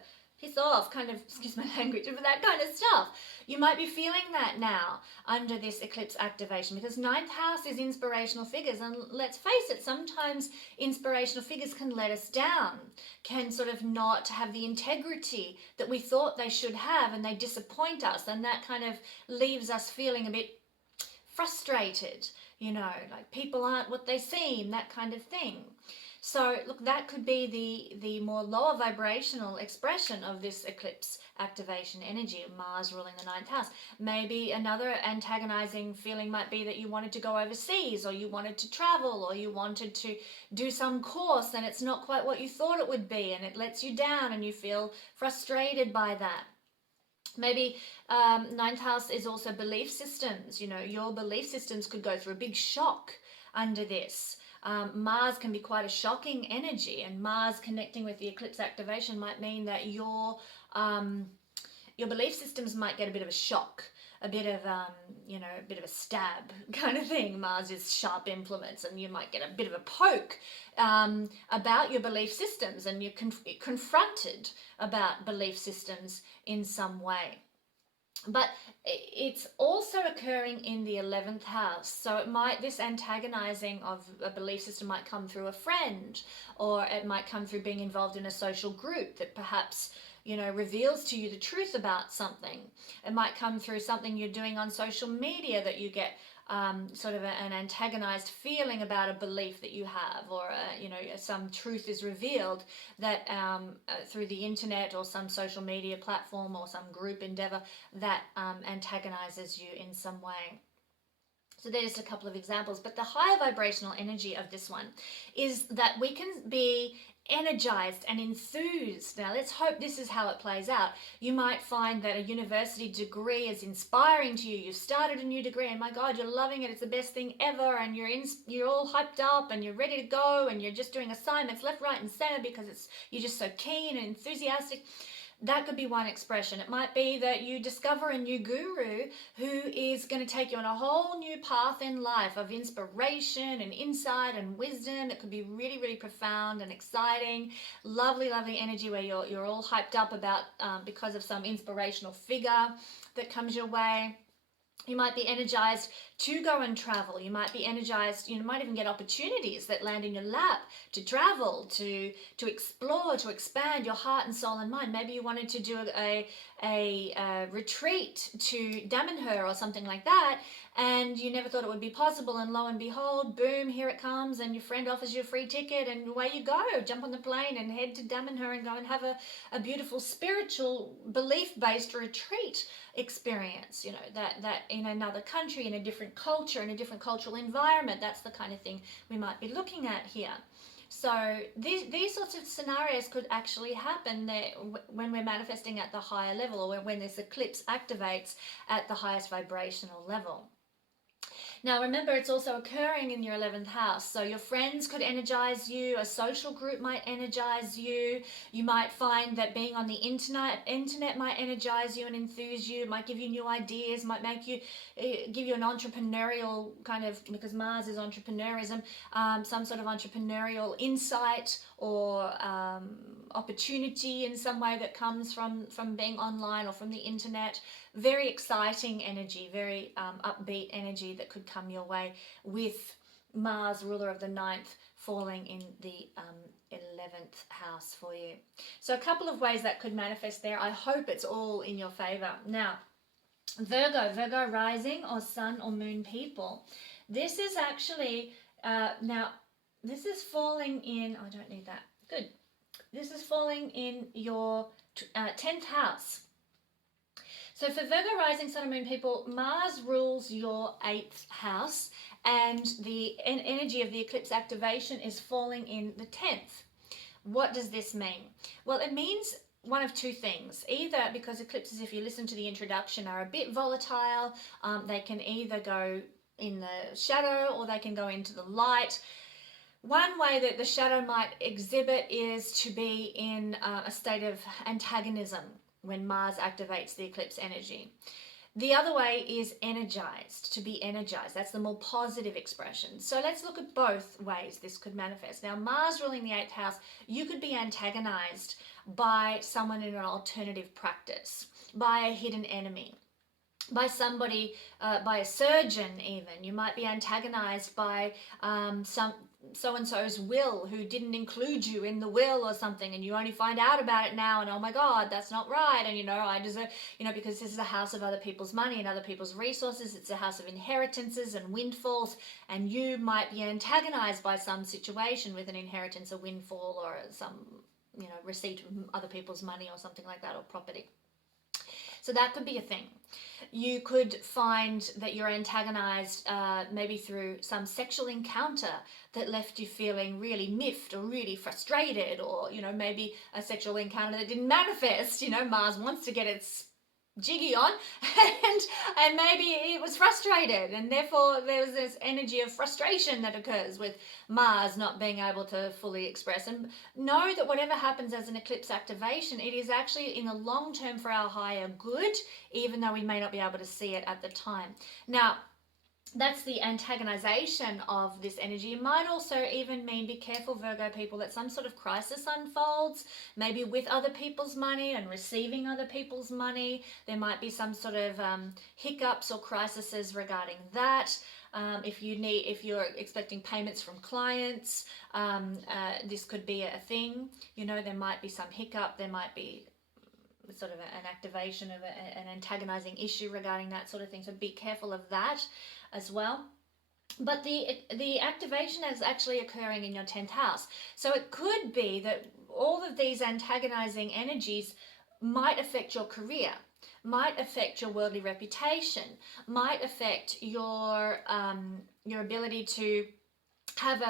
piss off, kind of, excuse my language, but that kind of stuff. You might be feeling that now under this eclipse activation, because 9th house is inspirational figures, and let's face it, sometimes inspirational figures can let us down, can sort of not have the integrity that we thought they should have, and they disappoint us, and that kind of leaves us feeling a bit frustrated, like people aren't what they seem, that kind of thing. So look, that could be the more lower vibrational expression of this eclipse activation energy of Mars ruling the 9th house. Maybe another antagonizing feeling might be that you wanted to go overseas, or you wanted to travel, or you wanted to do some course and it's not quite what you thought it would be, and it lets you down and you feel frustrated by that. Maybe 9th house is also belief systems. Your belief systems could go through a big shock under this. Mars can be quite a shocking energy, and Mars connecting with the eclipse activation might mean that your belief systems might get a bit of a shock, a bit of a bit of a stab kind of thing. Mars is sharp implements, and you might get a bit of a poke about your belief systems, and you're confronted about belief systems in some way. But it's also occurring in the 11th house. So this antagonizing of a belief system might come through a friend, or it might come through being involved in a social group that perhaps, reveals to you the truth about something. It might come through something you're doing on social media that you get sort of an antagonized feeling about a belief that you have, or some truth is revealed that through the internet or some social media platform or some group endeavor that antagonizes you in some way. So there's just a couple of examples, but the higher vibrational energy of this one is that we can be energized and enthused. Now let's hope this is how it plays out. You might find that a university degree is inspiring to you. You've started a new degree and my God, you're loving it. It's the best thing ever, and you're all hyped up and you're ready to go, and you're just doing assignments left, right, and center because you're just so keen and enthusiastic. That could be one expression. It might be that you discover a new guru who is going to take you on a whole new path in life of inspiration and insight and wisdom. It could be really, really profound and exciting. Lovely, lovely energy where you're all hyped up about because of some inspirational figure that comes your way. You might be energized to go and travel. You might be energized, you might even get opportunities that land in your lap to travel, to explore, to expand your heart and soul and mind. Maybe you wanted to do a retreat to Damanhur or something like that, and you never thought it would be possible, and lo and behold, boom, here it comes, and your friend offers you a free ticket, and away you go. Jump on the plane and head to Damanhur and go and have a beautiful spiritual, belief-based retreat experience, that in another country, in a different culture, in a different cultural environment. That's the kind of thing we might be looking at here. So these sorts of scenarios could actually happen there when we're manifesting at the higher level, or when this eclipse activates at the highest vibrational level. Now remember, it's also occurring in your 11th house, so your friends could energize you, a social group might energize you, you might find that being on the internet might energize you and enthuse you, might give you new ideas, might make you, give you an entrepreneurial kind of, because Mars is entrepreneurism, some sort of entrepreneurial insight or opportunity in some way that comes from being online or from the internet. Very exciting energy, very upbeat energy that could come your way with Mars, ruler of the 9th, falling in the 11th house for you. So a couple of ways that could manifest there. I hope it's all in your favor. Now, Virgo rising or sun or moon people. This is actually, now this is falling in, I don't need that, good. This is falling in your 10th house. So for Virgo rising, sun and moon people, Mars rules your 8th house, and the energy of the eclipse activation is falling in the 10th. What does this mean? Well, it means one of two things. Either, because eclipses, if you listen to the introduction, are a bit volatile, they can either go in the shadow or they can go into the light. One way that the shadow might exhibit is to be in a state of antagonism when Mars activates the eclipse energy. The other way is energized, to be energized. That's the more positive expression. So let's look at both ways this could manifest. Now, Mars ruling the 8th house, you could be antagonized by someone in an alternative practice, by a hidden enemy, by somebody, by a surgeon even. You might be antagonized by some so-and-so's will who didn't include you in the will or something, and you only find out about it now, and oh my God, that's not right, and I deserve, because this is a house of other people's money and other people's resources. It's a house of inheritances and windfalls, and you might be antagonized by some situation with an inheritance, a windfall, or some, receipt of other people's money or something like that, or property. So that could be a thing. You could find that you're antagonized maybe through some sexual encounter that left you feeling really miffed or really frustrated, or, maybe a sexual encounter that didn't manifest. Mars wants to get its jiggy on, and maybe it was frustrated, and therefore there's this energy of frustration that occurs with Mars not being able to fully express. And know that whatever happens as an eclipse activation, it is actually in the long term for our higher good, even though we may not be able to see it at the time. Now, that's the antagonization of this energy. It might also even mean, be careful, Virgo people, that some sort of crisis unfolds, maybe with other people's money and receiving other people's money. There might be some sort of hiccups or crises regarding that. If you're expecting payments from clients, this could be a thing. There might be some hiccup, there might be sort of an activation of an antagonizing issue regarding that sort of thing. So be careful of that as well. But the activation is actually occurring in your 10th house. So it could be that all of these antagonizing energies might affect your career, might affect your worldly reputation, might affect your ability to have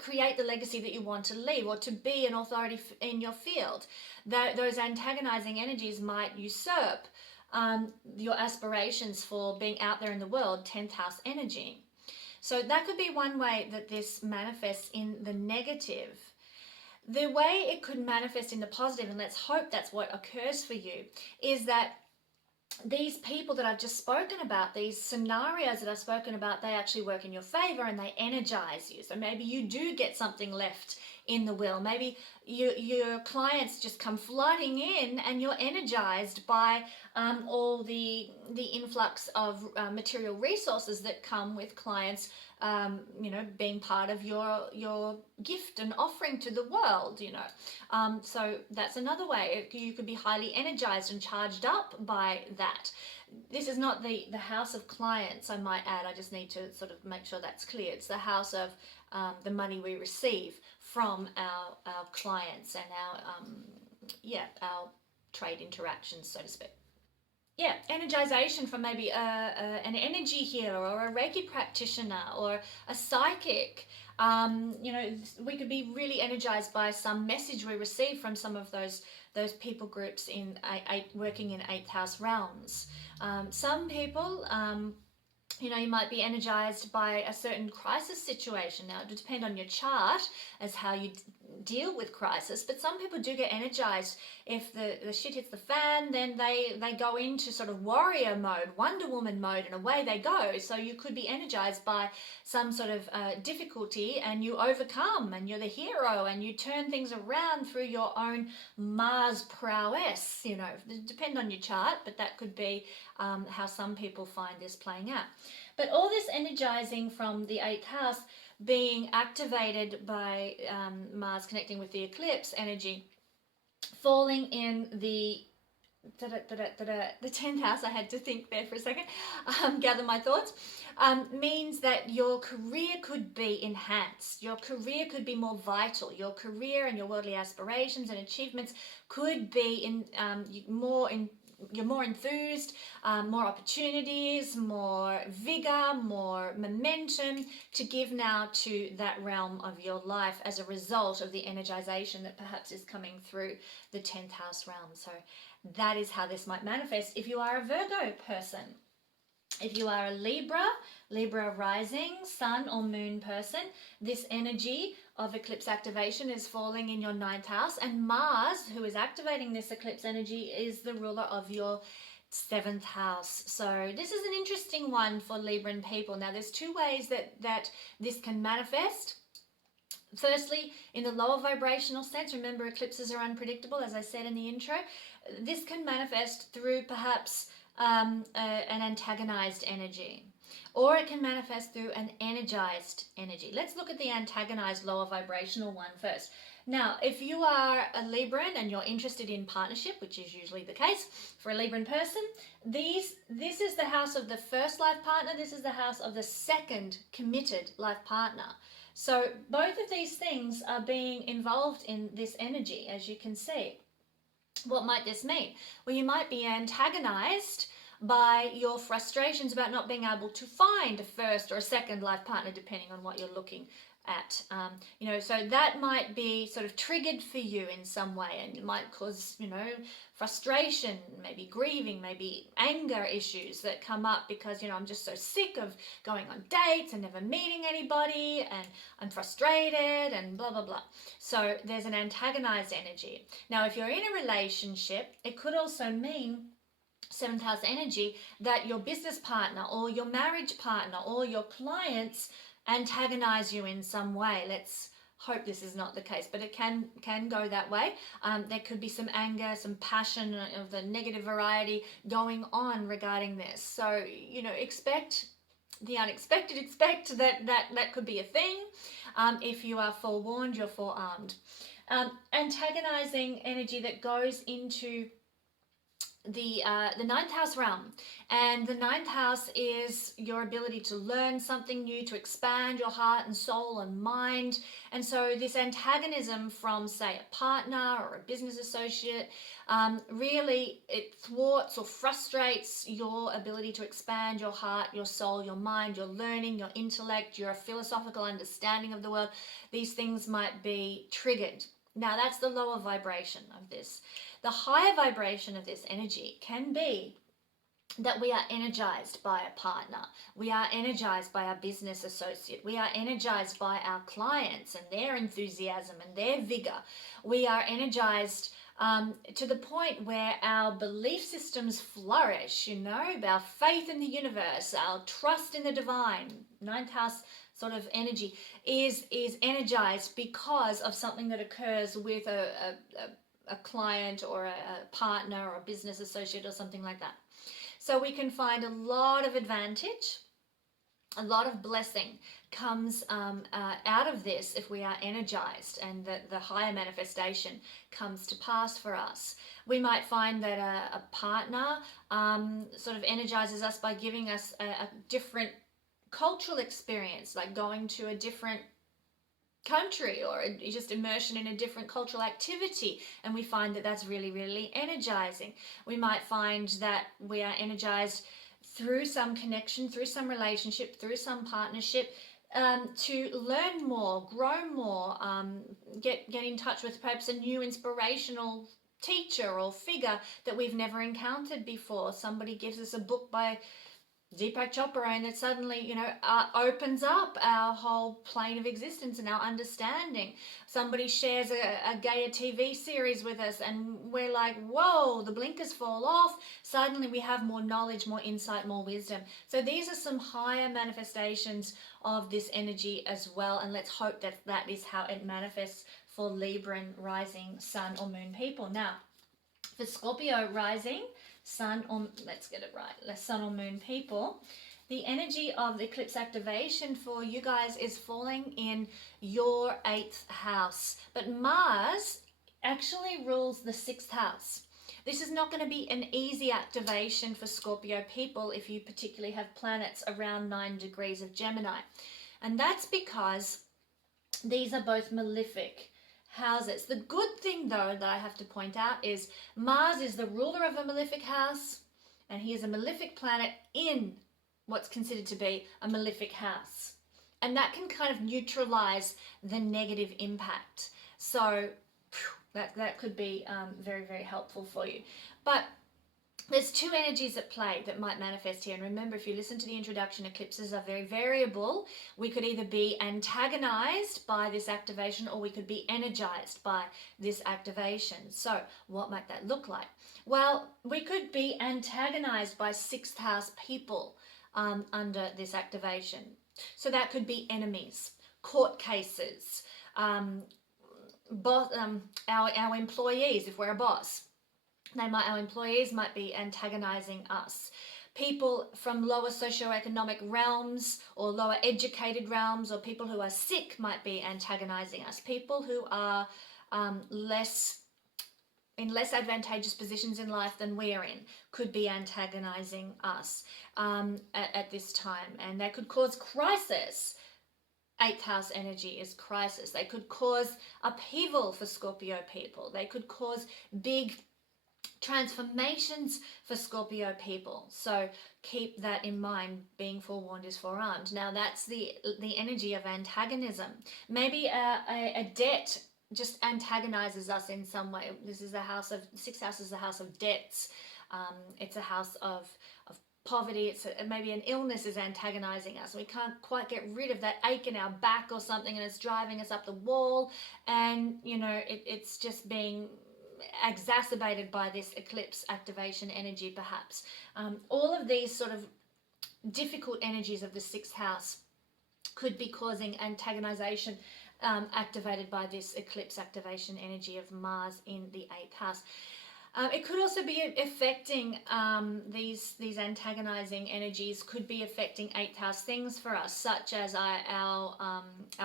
create the legacy that you want to leave, or to be an authority in your field. Those antagonizing energies might usurp your aspirations for being out there in the world, 10th house energy. So that could be one way that this manifests in the negative. The way it could manifest in the positive, and let's hope that's what occurs for you, is that these people that I've just spoken about, these scenarios that I've spoken about, they actually work in your favor and they energize you. So maybe you do get something left in the will. Maybe your clients just come flooding in and you're energized by all the influx of material resources that come with clients, being part of your gift and offering to the world, So that's another way. You could be highly energized and charged up by that. This is not the house of clients, I might add. I just need to sort of make sure that's clear. It's the house of the money we receive from our clients and our trade interactions, so to speak. Yeah, energization from maybe an energy healer or a Reiki practitioner or a psychic. We could be really energized by some message we receive from some of those people groups in working in 8th house realms. Some people, you might be energized by a certain crisis situation. Now, it would depend on your chart as how you deal with crisis, but some people do get energized. If the shit hits the fan, then they go into sort of warrior mode, Wonder Woman mode, and away they go. So you could be energized by some sort of difficulty, and you overcome, and you're the hero, and you turn things around through your own Mars prowess. It depends on your chart, but that could be how some people find this playing out. But all this energizing from the 8th house being activated by Mars connecting with the eclipse energy, falling in the 10th house, I had to think there for a second, gather my thoughts, means that your career could be enhanced. Your career could be more vital. Your career and your worldly aspirations and achievements could be you're more enthused, more opportunities, more vigor, more momentum to give now to that realm of your life as a result of the energization that perhaps is coming through the 10th house realm. So that is how this might manifest if you are a Virgo person. If you are a Libra rising, sun or moon person, this energy of eclipse activation is falling in your 9th house, and Mars, who is activating this eclipse energy, is the ruler of your 7th house. So this is an interesting one for Libran people. Now, there's two ways that this can manifest. Firstly, in the lower vibrational sense, remember eclipses are unpredictable, as I said in the intro. This can manifest through perhaps an antagonized energy, or it can manifest through an energized energy. Let's look at the antagonized lower vibrational one first. Now, if you are a Libran and you're interested in partnership, which is usually the case for a Libran person, this is the house of the first life partner, this is the house of the second committed life partner. So both of these things are being involved in this energy, as you can see. What might this mean? Well, you might be antagonized by your frustrations about not being able to find a first or a second life partner, depending on what you're looking at. So that might be sort of triggered for you in some way, and it might cause, frustration, maybe grieving, maybe anger issues that come up because, I'm just so sick of going on dates and never meeting anybody, and I'm frustrated and blah, blah, blah. So there's an antagonized energy. Now, if you're in a relationship, it could also mean 7th house energy that your business partner or your marriage partner or your clients antagonize you in some way. Let's hope this is not the case, but it can go that way. There could be some anger, some passion of the negative variety going on regarding this. So, expect the unexpected, expect that could be a thing. If you are forewarned, you're forearmed. Antagonizing energy that goes into the ninth house realm, and the ninth house is your ability to learn something new, to expand your heart and soul and mind. And so this antagonism from, say, a partner or a business associate, really it thwarts or frustrates your ability to expand your heart, your soul, your mind, your learning, your intellect, your philosophical understanding of the world. These things might be triggered. Now that's the lower vibration of this. The higher vibration of this energy can be that we are energized by a partner, we are energized by our business associate, we are energized by our clients and their enthusiasm and their vigor. We are energized to the point where our belief systems flourish, our faith in the universe, our trust in the divine. Ninth house sort of energy is energized because of something that occurs with a client or a partner or a business associate or something like that. So we can find a lot of advantage, a lot of blessing comes out of this if we are energized, and the higher manifestation comes to pass for us. We might find that a partner sort of energizes us by giving us a different cultural experience, like going to a different country or just immersion in a different cultural activity, and we find that that's really, really energizing. We might find that we are energized through some connection, through some relationship, through some partnership, to learn more, grow more, get in touch with perhaps a new inspirational teacher or figure that we've never encountered before. Somebody gives us a book by Deepak Chopra, and it suddenly, opens up our whole plane of existence and our understanding. Somebody shares a Gaia TV series with us, and we're like, whoa, the blinkers fall off. Suddenly we have more knowledge, more insight, more wisdom. So these are some higher manifestations of this energy as well, and let's hope that that is how it manifests for Libran rising, sun or moon people. Now, for Scorpio rising, sun or, let's get it right, sun or moon people, the energy of the eclipse activation for you guys is falling in your 8th house. But Mars actually rules the 6th house. This is not going to be an easy activation for Scorpio people if you particularly have planets around 9 degrees of Gemini. And that's because these are both malefic houses. The good thing, though, that I have to point out is Mars is the ruler of a malefic house, and he is a malefic planet in what's considered to be a malefic house. And that can kind of neutralize the negative impact. So that could be very, very helpful for you. But there's two energies at play that might manifest here. And remember, if you listen to the introduction, eclipses are very variable. We could either be antagonized by this activation, or we could be energized by this activation. So what might that look like? Well, we could be antagonized by 6th house people under this activation. So that could be enemies, court cases, our employees if we're a boss. Our employees might be antagonizing us. People from lower socioeconomic realms or lower educated realms, or people who are sick might be antagonizing us. People who are less advantageous positions in life than we're in could be antagonizing us at this time, and that could cause crisis. 8th house energy is crisis. They could cause upheaval for Scorpio people. They could cause big transformations for Scorpio people. So keep that in mind. Being forewarned is forearmed. Now that's the energy of antagonism. Maybe a debt just antagonizes us in some way. This is the house of, 6th house is the house of debts. It's a house of poverty. It's maybe an illness is antagonizing us. We can't quite get rid of that ache in our back or something, and it's driving us up the wall, and it's just being exacerbated by this eclipse activation energy perhaps. All of these sort of difficult energies of the 6th house could be causing antagonization activated by this eclipse activation energy of Mars in the 8th house. It could also be affecting these antagonizing energies could be affecting 8th house things for us, such as our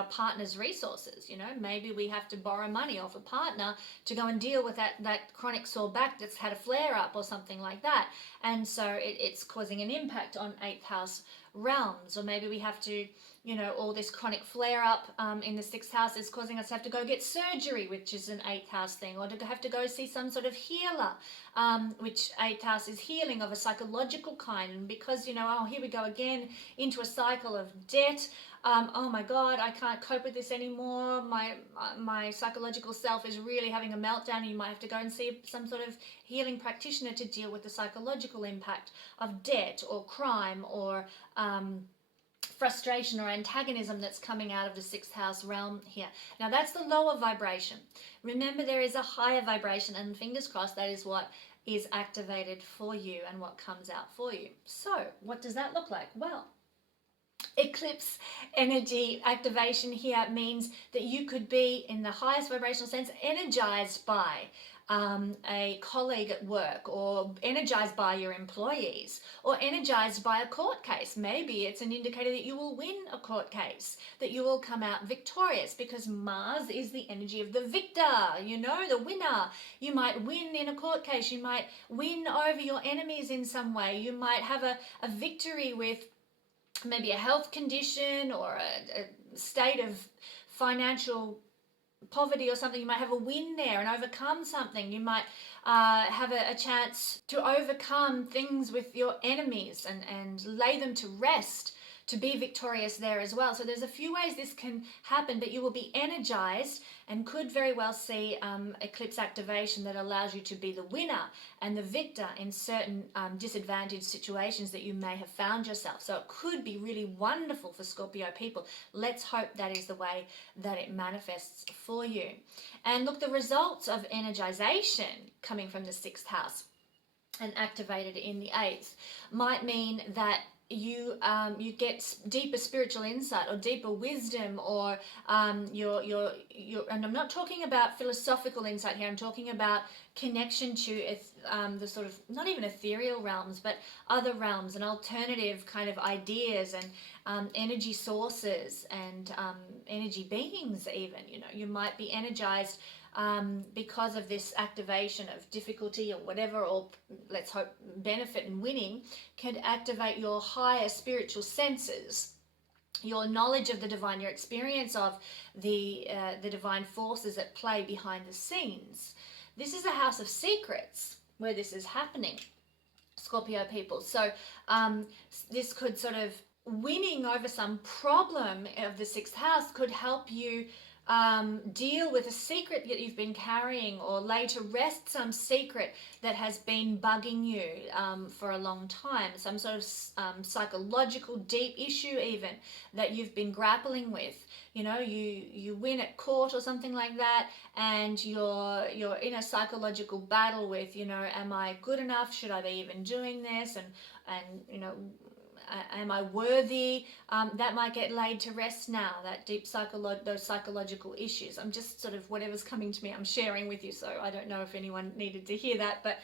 partner's resources. You know, maybe we have to borrow money off a partner to go and deal with that chronic sore back that's had a flare up or something like that, and so it's causing an impact on 8th house realms. Or maybe we have to, you know, all this chronic flare up in the 6th house is causing us to have to go get surgery, which is an 8th house thing, or to have to go see some sort of healer, which 8th house is healing of a psychological kind. And because, you know, oh, here we go again into a cycle of debt. Oh my God, I can't cope with this anymore. My psychological self is really having a meltdown. You might have to go and see some sort of healing practitioner to deal with the psychological impact of debt or crime or frustration or antagonism that's coming out of the 6th house realm here. Now that's the lower vibration. Remember, there is a higher vibration, and fingers crossed that is what is activated for you and what comes out for you. So what does that look like? Well, eclipse energy activation here means that you could be, in the highest vibrational sense, energized by a colleague at work, or energized by your employees, or energized by a court case. Maybe it's an indicator that you will win a court case, that you will come out victorious, because Mars is the energy of the victor, you know, the winner. You might win in a court case. You might win over your enemies in some way. You might have a victory with maybe a health condition or a state of financial poverty or something. You might have a win there and overcome something. You might have a chance to overcome things with your enemies and lay them to rest, to be victorious there as well. So there's a few ways this can happen, but you will be energized and could very well see eclipse activation that allows you to be the winner and the victor in certain disadvantaged situations that you may have found yourself. So it could be really wonderful for Scorpio people. Let's hope that is the way that it manifests for you. And look, the results of energization coming from the 6th house and activated in the 8th might mean that you get deeper spiritual insight or deeper wisdom, or your and I'm not talking about philosophical insight here. I'm talking about connection to the sort of, not even ethereal realms, but other realms and alternative kind of ideas and energy sources and energy beings even. You know, you might be energized because of this activation of difficulty or whatever, or let's hope benefit and winning, could activate your higher spiritual senses, your knowledge of the divine, your experience of the divine forces at play behind the scenes. This is a house of secrets where this is happening, Scorpio people. So this could sort of, winning over some problem of the 6th house could help you deal with a secret that you've been carrying, or lay to rest some secret that has been bugging you for a long time, some sort of psychological deep issue even that you've been grappling with. You know, you win at court or something like that, and you're in a psychological battle with, you know, am I good enough? Should I be even doing this? And you know, am I worthy? That might get laid to rest now, that deep those psychological issues. I'm just sort of, whatever's coming to me, I'm sharing with you. So I don't know if anyone needed to hear that, but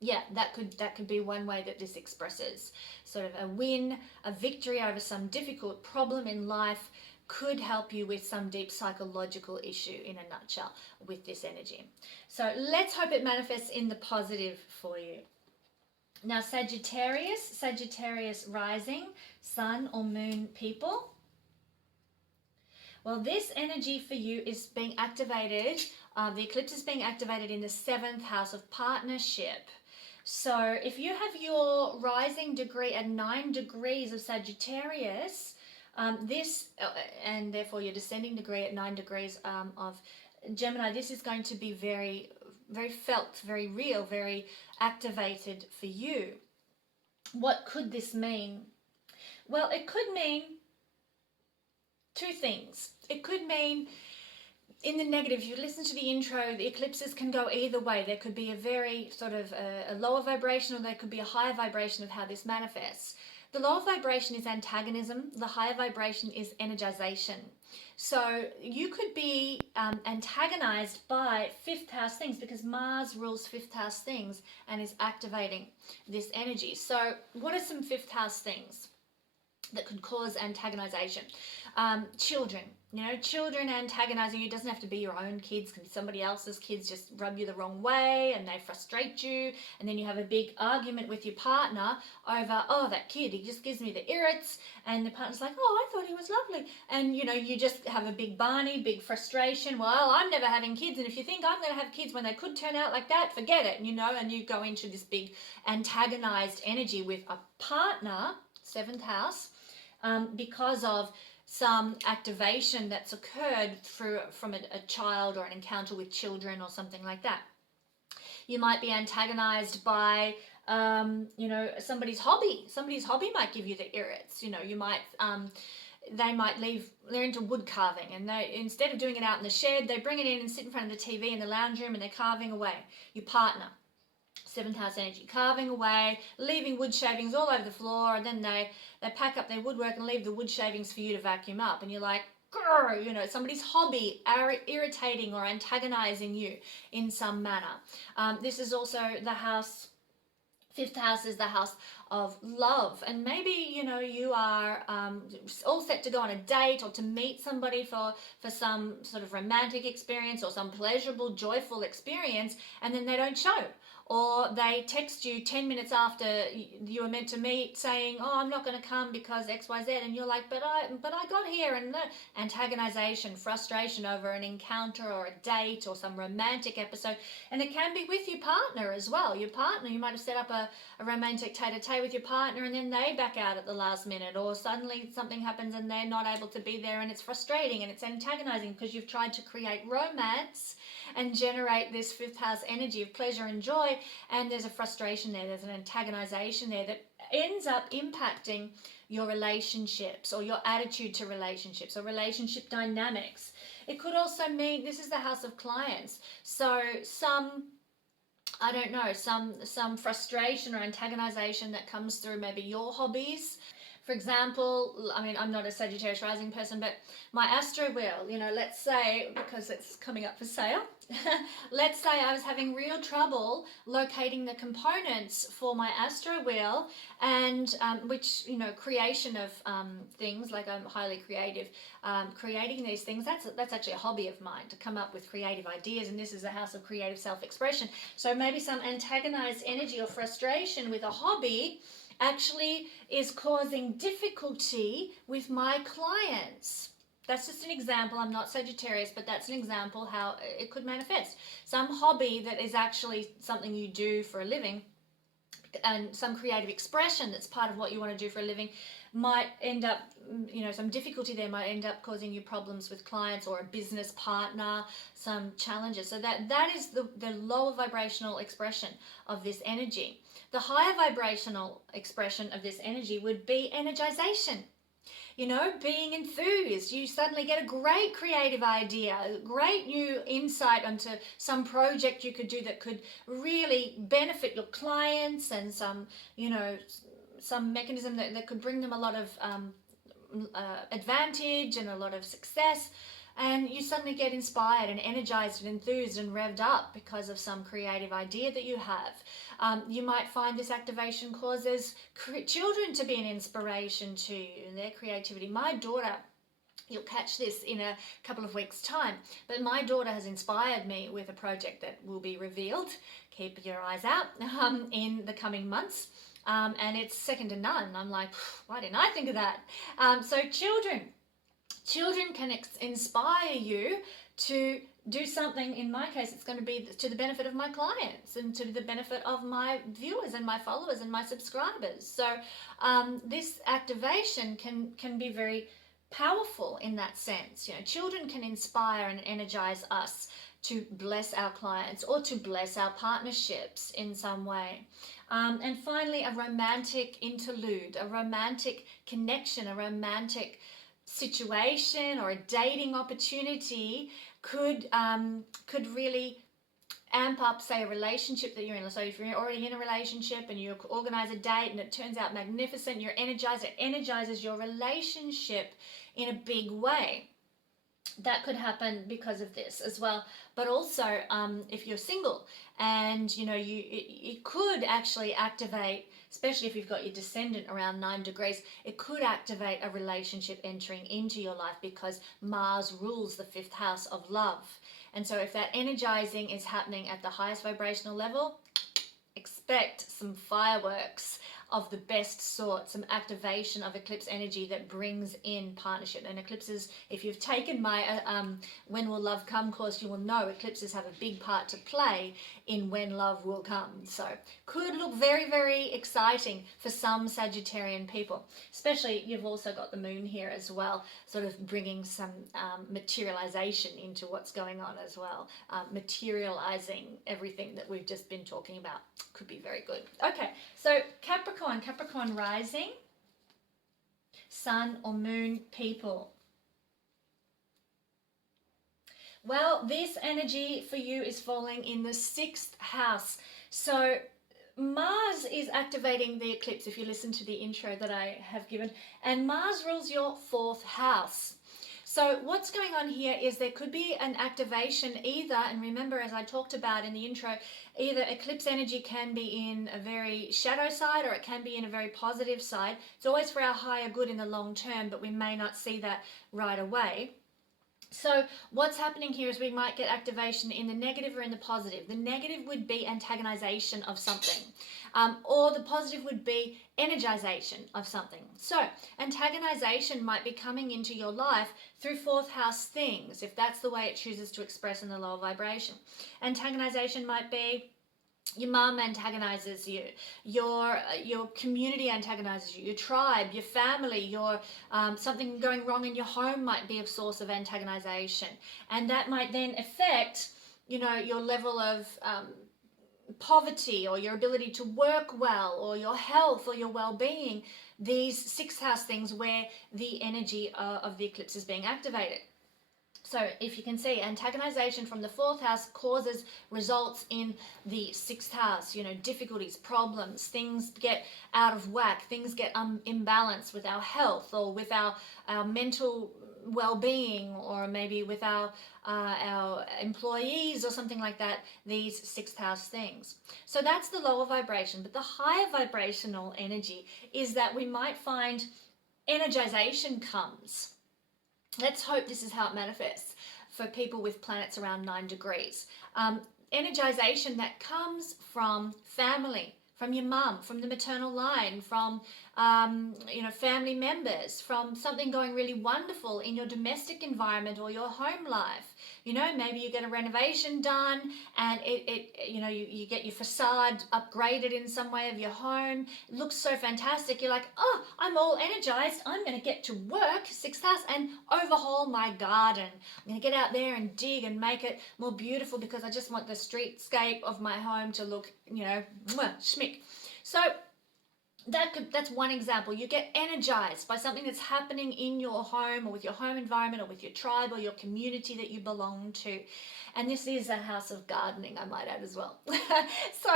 yeah, that could be one way that this expresses sort of a win, a victory over some difficult problem in life. Could help you with some deep psychological issue, in a nutshell, with this energy. So let's hope it manifests in the positive for you. Now, Sagittarius rising, sun or moon people. Well, this energy for you is being activated. The eclipse is being activated in the 7th house of partnership. So if you have your rising degree at 9 degrees of Sagittarius, and therefore your descending degree at 9 degrees of Gemini, this is going to be very, very felt, very real, very activated for you. What could this mean? Well, it could mean two things. It could mean, in the negative, if you listen to the intro, the eclipses can go either way. There could be a very sort of a lower vibration, or there could be a higher vibration of how this manifests. The lower vibration is antagonism. The higher vibration is energization. So you could be antagonized by fifth house things, because Mars rules fifth house things and is activating this energy. So what are some fifth house things that could cause antagonization? Children. Children antagonizing you. Doesn't have to be your own kids, can be somebody else's kids. Just rub you the wrong way and they frustrate you, and then you have a big argument with your partner over, oh, that kid, he just gives me the irrits, and the partner's like, oh, I thought he was lovely, and you just have a big Barney, big frustration. Well, I'm never having kids, and if you think I'm going to have kids when they could turn out like that, forget it. And you go into this big antagonized energy with a partner, seventh house, because of some activation that's occurred from a child or an encounter with children or something like that. You might be antagonized by somebody's hobby. Somebody's hobby might give you the irrits. You might they might leave, they're into wood carving, and they, instead of doing it out in the shed, they bring it in and sit in front of the TV in the lounge room and they're carving away. Your partner, seventh house energy, carving away, leaving wood shavings all over the floor, and then they pack up their woodwork and leave the wood shavings for you to vacuum up, and you're like, grr, somebody's hobby irritating or antagonizing you in some manner. This is also the house, fifth house is the house of love, and maybe you are all set to go on a date or to meet somebody for some sort of romantic experience or some pleasurable, joyful experience, and then they don't show. Or they text you 10 minutes after you were meant to meet saying, oh, I'm not going to come because XYZ. And you're like, but I got here. And antagonization, frustration over an encounter or a date or some romantic episode. And it can be with your partner as well. Your partner, you might have set up a romantic tete-a-tete with your partner, and then they back out at the last minute. Or suddenly something happens and they're not able to be there, and it's frustrating and it's antagonizing because you've tried to create romance and generate this fifth house energy of pleasure and joy, and there's a frustration there, there's an antagonization there that ends up impacting your relationships or your attitude to relationships or relationship dynamics. It could also mean, this is the house of clients, so some frustration or antagonization that comes through maybe your hobbies. For example, I'm not a Sagittarius rising person, but my astro wheel, let's say, because it's coming up for sale, let's say I was having real trouble locating the components for my astro wheel, and which, creation of things, like I'm highly creative, creating these things, that's actually a hobby of mine, to come up with creative ideas, and this is a house of creative self-expression. So maybe some antagonized energy or frustration with a hobby actually is causing difficulty with my clients. That's just an example. I'm not Sagittarius, but that's an example how it could manifest. Some hobby that is actually something you do for a living, and some creative expression that's part of what you want to do for a living, might end up, some difficulty there might end up causing you problems with clients or a business partner, some challenges. So that is the lower vibrational expression of this energy. The higher vibrational expression of this energy would be energization. Being enthused. You suddenly get a great creative idea, a great new insight onto some project you could do that could really benefit your clients, and some mechanism that could bring them a lot of advantage and a lot of success. And you suddenly get inspired and energized and enthused and revved up because of some creative idea that you have. You might find this activation causes children to be an inspiration to you and their creativity. My daughter, you'll catch this in a couple of weeks' time, but my daughter has inspired me with a project that will be revealed. Keep your eyes out in the coming months. And it's second to none. I'm like, why didn't I think of that? So Children can inspire you to do something. In my case, it's going to be to the benefit of my clients and to the benefit of my viewers and my followers and my subscribers. So this activation can be very powerful in that sense. Children can inspire and energize us to bless our clients or to bless our partnerships in some way. And finally, a romantic interlude, a romantic connection, a romantic situation or a dating opportunity could really amp up, say, a relationship that you're in. So if you're already in a relationship and you organize a date and it turns out magnificent, you're energized, it energizes your relationship in a big way. that could happen because of this as well. But also, if you're single and it could actually activate, especially if you've got your descendant around 9 degrees, it could activate a relationship entering into your life because Mars rules the 5th house of love. And so if that energizing is happening at the highest vibrational level, expect some fireworks of the best sort, some activation of eclipse energy that brings in partnership. And eclipses, if you've taken my When Will Love Come course, you will know eclipses have a big part to play in when love will come. So could look very, very exciting for some Sagittarian people. Especially, you've also got the moon here as well, sort of bringing some materialization into what's going on as well. Materializing everything that we've just been talking about. Could be very good. Okay, so Capricorn rising, sun or moon people. Well, this energy for you is falling in the 6th house. So Mars is activating the eclipse, if you listen to the intro that I have given, and Mars rules your 4th house. So what's going on here is there could be an activation either, and remember, as I talked about in the intro, either eclipse energy can be in a very shadow side or it can be in a very positive side. It's always for our higher good in the long term, but we may not see that right away. So what's happening here is we might get activation in the negative or in the positive. The negative would be antagonization of something, or the positive would be energization of something. So antagonization might be coming into your life through 4th house things, if that's the way it chooses to express in the lower vibration. Antagonization might be your mum antagonizes you, your community antagonizes you, your tribe, your family, your something going wrong in your home might be a source of antagonization, and that might then affect your level of poverty or your ability to work well or your health or your well-being, these 6th house things where the energy of the eclipse is being activated. So if you can see, antagonization from the 4th house results in the 6th house, difficulties, problems, things get out of whack, things get imbalanced with our health or with our mental well-being, or maybe with our employees or something like that, these 6th house things. So that's the lower vibration, but the higher vibrational energy is that we might find energization comes. Let's hope this is how it manifests for people with planets around 9 degrees. Energization that comes from family, from your mum, from the maternal line, from family members, from something going really wonderful in your domestic environment or your home life. Maybe you get a renovation done and you get your facade upgraded in some way of your home. It looks so fantastic. You're like, oh, I'm all energized. I'm going to get to work, 6th house, and overhaul my garden. I'm going to get out there and dig and make it more beautiful because I just want the streetscape of my home to look, schmick. So that's one example. You get energized by something that's happening in your home or with your home environment or with your tribe or your community that you belong to. And this is a house of gardening, I might add as well. So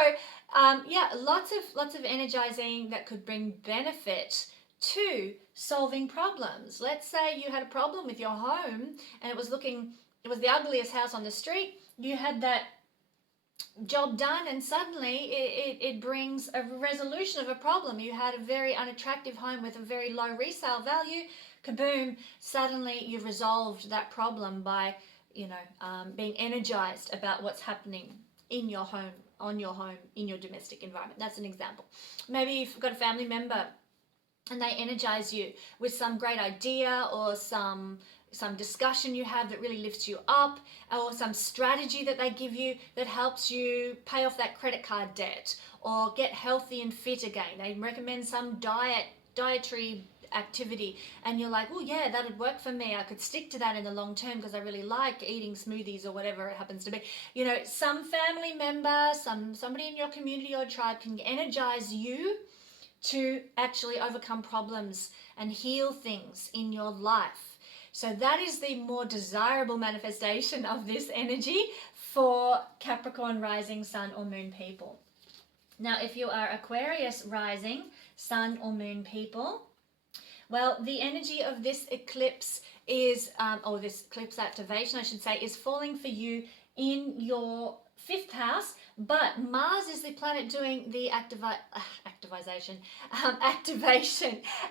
lots of energizing that could bring benefit to solving problems. Let's say you had a problem with your home and it was the ugliest house on the street. You had that job done and suddenly it brings a resolution of a problem. You had a very unattractive home with a very low resale value. Kaboom, suddenly you've resolved that problem by being energized about what's happening in your home, on your home, in your domestic environment. That's an example. Maybe you've got a family member and they energize you with some great idea or some discussion you have that really lifts you up, or some strategy that they give you that helps you pay off that credit card debt or get healthy and fit again. They recommend some dietary activity and you're like, oh yeah, that'd work for me. I could stick to that in the long term because I really like eating smoothies or whatever it happens to be. Some family member, somebody in your community or tribe can energize you to actually overcome problems and heal things in your life. So that is the more desirable manifestation of this energy for Capricorn rising, sun or moon people. Now, if you are Aquarius rising, sun or moon people, Well, the energy of this eclipse is, or this eclipse activation, I should say, is falling for you in your 5th house, but Mars is the planet doing the activation,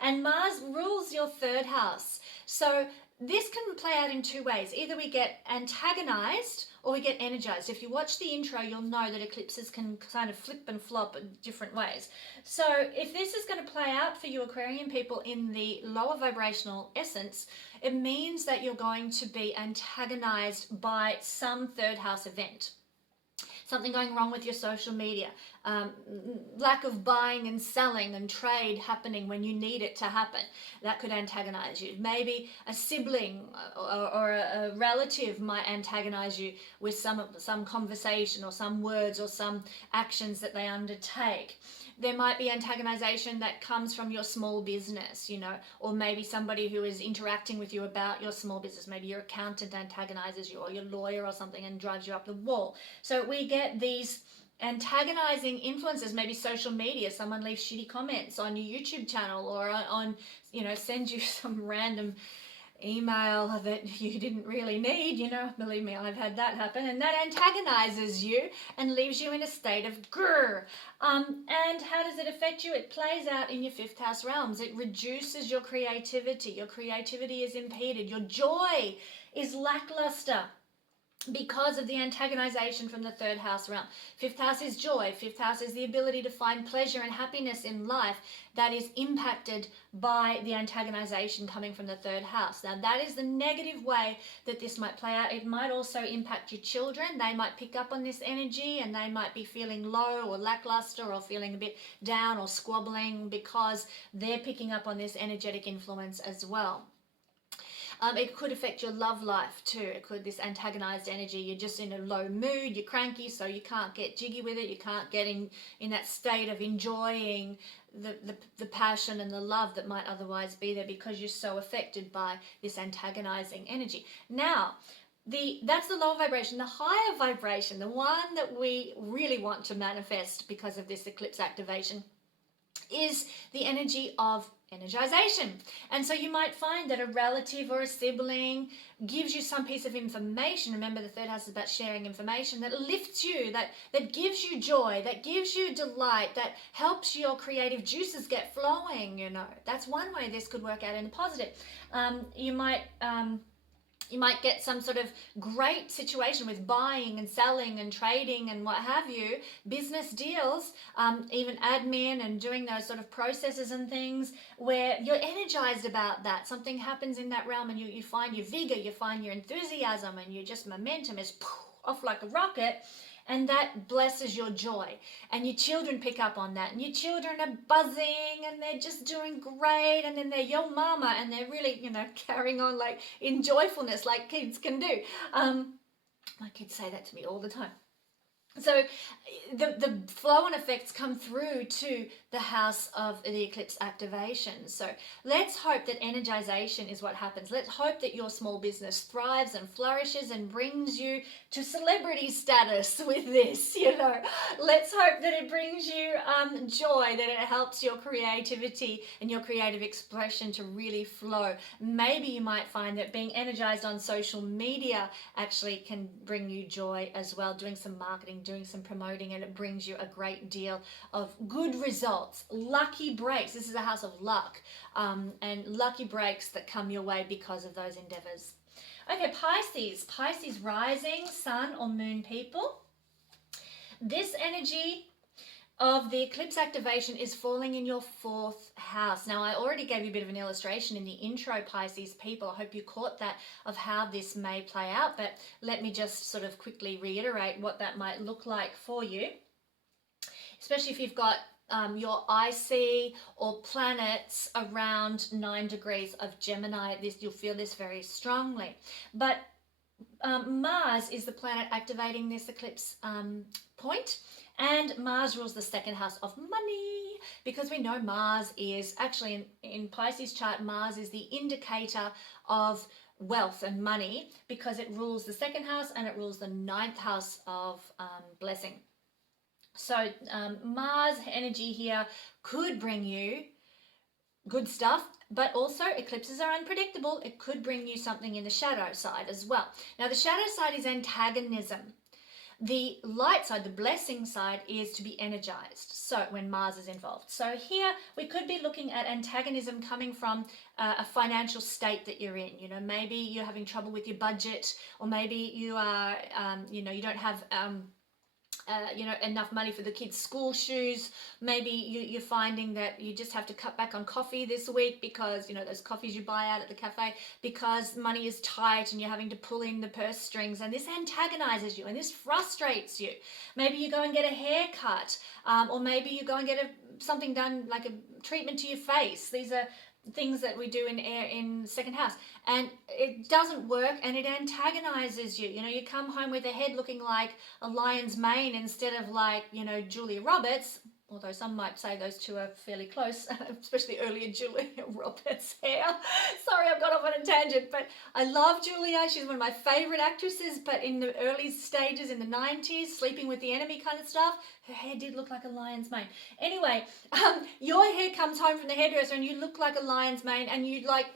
and Mars rules your 3rd house. So this can play out in 2 ways. Either we get antagonized or we get energized. If you watch the intro, you'll know that eclipses can kind of flip and flop in different ways. So if this is going to play out for you Aquarian people in the lower vibrational essence, it means that you're going to be antagonized by some 3rd house event. Something going wrong with your social media, lack of buying and selling and trade happening when you need it to happen. That could antagonize you. Maybe a sibling or a relative might antagonize you with some conversation or some words or some actions that they undertake. There might be antagonization that comes from your small business, you know, or maybe somebody who is interacting with you about your small business. Maybe your accountant antagonizes you, or your lawyer or something, and drives you up the wall. So we get these antagonizing influences, maybe social media. Someone leaves shitty comments on your YouTube channel, or on, you know, sends you some random email that you didn't really need, you know. Believe me, I've had that happen, and that antagonizes you and leaves you in a state of grr. And how does it affect you? It plays out in your 5th house realms. It reduces your creativity. Your creativity is impeded. Your joy is lackluster because of the antagonization from the 3rd house realm. 5th house is joy. 5th house is the ability to find pleasure and happiness in life that is impacted by the antagonization coming from the 3rd house. Now, that is the negative way that this might play out. It might also impact your children. They might pick up on this energy, and they might be feeling low or lackluster or feeling a bit down or squabbling because they're picking up on this energetic influence as well. It could affect your love life too. It could, this antagonized energy, you're just in a low mood, you're cranky, so you can't get jiggy with it, you can't get in that state of enjoying the passion and the love that might otherwise be there, because you're so affected by this antagonizing energy. Now, that's the lower vibration. The higher vibration, the one that we really want to manifest because of this eclipse activation, is the energy of energization. And so you might find that a relative or a sibling gives you some piece of information. Remember, the 3rd house is about sharing information that lifts you, that gives you joy, that gives you delight, that helps your creative juices get flowing, you know. That's one way this could work out in a positive. You might get some sort of great situation with buying and selling and trading and what have you, business deals, even admin and doing those sort of processes and things where you're energized about that. Something happens in that realm and you find your vigor, you find your enthusiasm, and you just, momentum is off like a rocket. And that blesses your joy. And your children pick up on that. And your children are buzzing and they're just doing great. And then they're your mama and they're really, you know, carrying on like in joyfulness like kids can do. My kids say that to me all the time. So the flow-on effects come through to the house of the eclipse activation. So let's hope that energization is what happens. Let's hope that your small business thrives and flourishes and brings you to celebrity status with this, you know. Let's hope that it brings you joy, that it helps your creativity and your creative expression to really flow. Maybe you might find that being energized on social media actually can bring you joy as well, doing some marketing, doing some promoting, and it brings you a great deal of good results, lucky breaks. This is a house of luck, and lucky breaks that come your way because of those endeavors. Okay, Pisces rising, sun or moon people. This energy of the eclipse activation is falling in your 4th house. Now, I already gave you a bit of an illustration in the intro, Pisces people. I hope you caught that, of how this may play out, but let me just sort of quickly reiterate what that might look like for you, especially if you've got your IC or planets around 9 degrees of Gemini. You'll feel this very strongly. But Mars is the planet activating this eclipse point. And Mars rules the 2nd house of money, because we know Mars is actually, in Pisces chart, Mars is the indicator of wealth and money, because it rules the 2nd house and it rules the 9th house of blessing. So Mars energy here could bring you good stuff, But also eclipses are unpredictable. It could bring you something in the shadow side as well. Now the shadow side is antagonism. The light side, the blessing side, is to be energized. So when Mars is involved. So here we could be looking at antagonism coming from a financial state that you're in. You know, maybe you're having trouble with your budget, or maybe you are, you don't have enough money for the kids' school shoes. Maybe you're finding that you just have to cut back on coffee this week because, those coffees you buy out at the cafe, because money is tight and you're having to pull in the purse strings, and this antagonizes you and this frustrates you. Maybe you go and get a haircut, or maybe you go and get something done, like a treatment to your face. These are things that we do in second house, and it doesn't work and it antagonizes you. You come home with a head looking like a lion's mane instead of like, Julia Roberts, although some might say those two are fairly close, especially earlier Julia Roberts' hair. Sorry, I've got off on a tangent, but I love Julia. She's one of my favorite actresses, but in the early stages in the 90s, Sleeping with the Enemy kind of stuff, her hair did look like a lion's mane. Anyway, your hair comes home from the hairdresser and you look like a lion's mane, and you like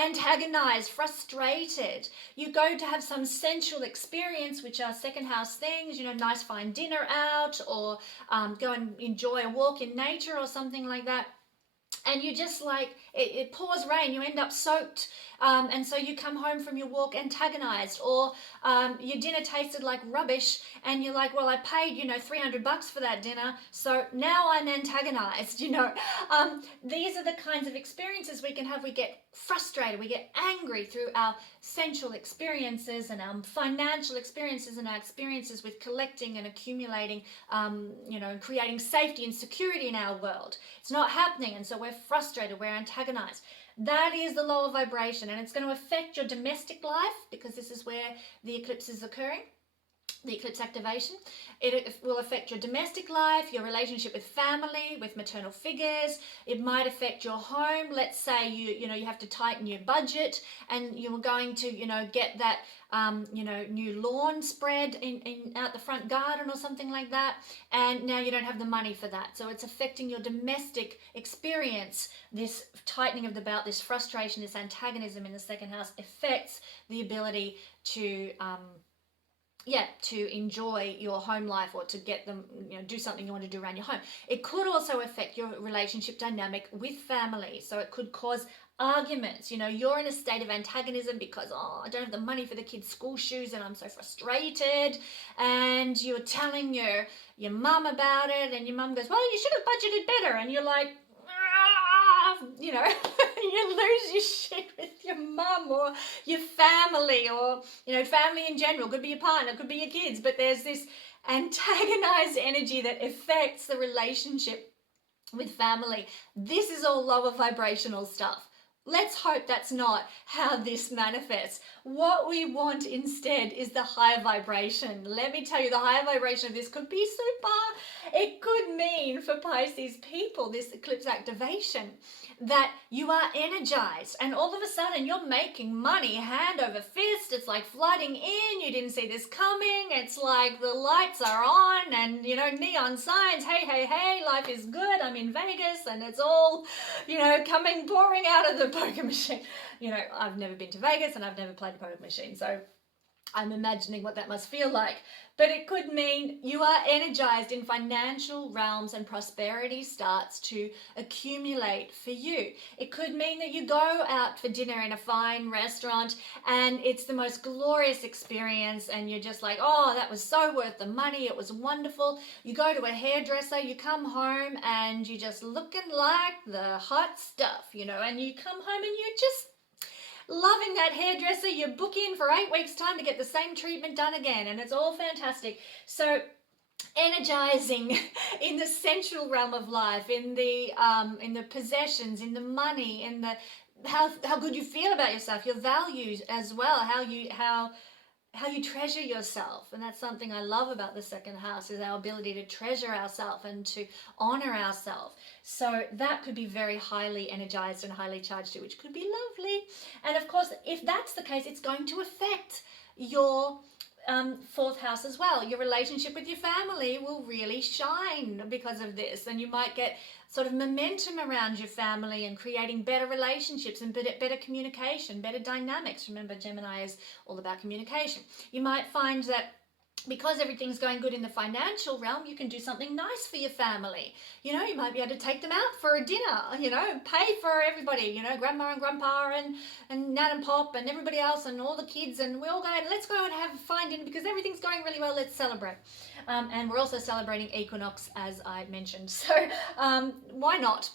antagonized, frustrated. You go to have some sensual experience, which are second house things, nice fine dinner out, or go and enjoy a walk in nature or something like that. And you just like, it pours rain, you end up soaked. And so you come home from your walk antagonized, or your dinner tasted like rubbish and you're like, well, I paid, $300 for that dinner, so now I'm antagonized. These are the kinds of experiences we can have. We get frustrated, we get angry through our sensual experiences and our financial experiences and our experiences with collecting and accumulating, and creating safety and security in our world. It's not happening, and so we're frustrated, we're antagonized. That is the lower vibration, and it's going to affect your domestic life, because this is where the eclipse is occurring, the eclipse activation. It will affect your domestic life, your relationship with family, with maternal figures. It might affect your home. Let's say you have to tighten your budget, and you're going to get that new lawn spread in out the front garden or something like that, and now you don't have the money for that. So it's affecting your domestic experience. This tightening of the belt, this frustration, this antagonism in the second house affects the ability to enjoy your home life, or to get them, do something you want to do around your home. It could also affect your relationship dynamic with family. So it could cause arguments. You're in a state of antagonism because, I don't have the money for the kids' school shoes and I'm so frustrated. And you're telling your mum about it, and your mum goes, well, you should have budgeted better. And you're like, you lose your shit with your mum or your family, or family in general. Could be your partner, could be your kids, but there's this antagonized energy that affects the relationship with family. This is all lower vibrational stuff. Let's hope that's not how this manifests. What we want instead is the higher vibration. Let me tell you, the higher vibration of this could be super. It could mean for Pisces people, this eclipse activation, that you are energized and all of a sudden you're making money hand over fist. It's like flooding in. You didn't see this coming. It's like the lights are on and, neon signs. Hey, hey, hey, life is good. I'm in Vegas and it's all, pouring out of the poker machine. I've never been to Vegas and I've never played a poker machine, so I'm imagining what that must feel like. But it could mean you are energized in financial realms and prosperity starts to accumulate for you. It could mean that you go out for dinner in a fine restaurant and it's the most glorious experience and you're just like, oh, that was so worth the money. It was wonderful. You go to a hairdresser, you come home and you're just looking like the hot stuff, and you come home and you're just loving that hairdresser. You book in for 8 weeks time to get the same treatment done again, and it's all fantastic. So energizing in the sensual realm of life, in the possessions, in the money, in the how good you feel about yourself, your values as well, how you treasure yourself. And that's something I love about the second house, is our ability to treasure ourselves and to honor ourselves. So that could be very highly energized and highly charged too, which could be lovely. And of course, if that's the case, it's going to affect your fourth house as well. Your relationship with your family will really shine because of this, and you might get sort of momentum around your family and creating better relationships and better communication, better dynamics. Remember, Gemini is all about communication. You might find that because everything's going good in the financial realm, you can do something nice for your family. You know, you might be able to take them out for a dinner, you know, pay for everybody, you know, grandma and grandpa and nan and pop and everybody else and all the kids, and we all go, let's go and have a fine dinner because everything's going really well, let's celebrate. And we're also celebrating equinox, as I mentioned. So why not?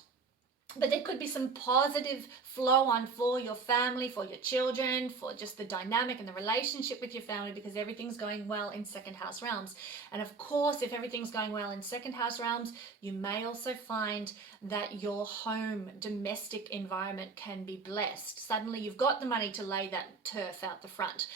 But there could be some positive flow on for your family, for your children, for just the dynamic and the relationship with your family, because everything's going well in second house realms. And of course, if everything's going well in second house realms, you may also find that your home, domestic environment can be blessed. Suddenly you've got the money to lay that turf out the front.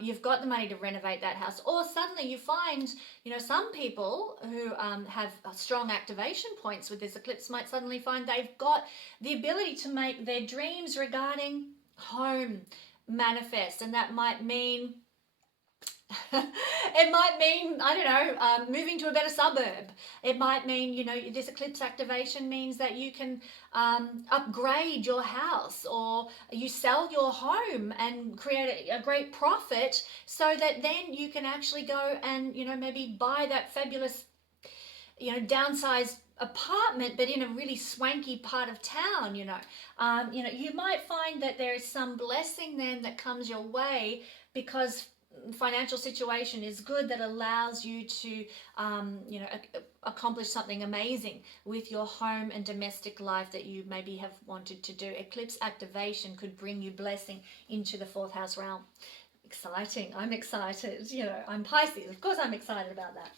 You've got the money to renovate that house. Or suddenly you find, you know, some people who have strong activation points with this eclipse might suddenly find they've got the ability to make their dreams regarding home manifest. And that might mean it might mean, I don't know, moving to a better suburb. It might mean, you know, this eclipse activation means that you can upgrade your house, or you sell your home and create a great profit, so that then you can actually go and, you know, maybe buy that fabulous, you know, downsized apartment, but in a really swanky part of town. You know, you might find that there is some blessing then that comes your way because financial situation is good, that allows you to you know, accomplish something amazing with your home and domestic life that you maybe have wanted to do. Eclipse activation could bring you blessing into the fourth house realm. Exciting. I'm excited. You know, I'm Pisces, of course I'm excited about that.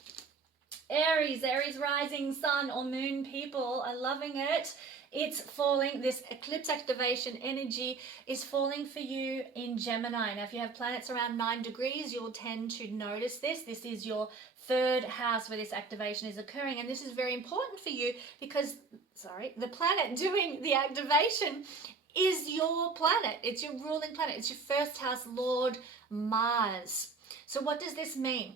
Aries rising sun or moon people are loving it. It's falling, this eclipse activation energy is falling for you in Gemini. Now, if you have planets around 9 degrees, you'll tend to notice this. This is your third house where this activation is occurring. And this is very important for you because, the planet doing the activation is your planet. It's your ruling planet. It's your first house lord, Mars. So what does this mean?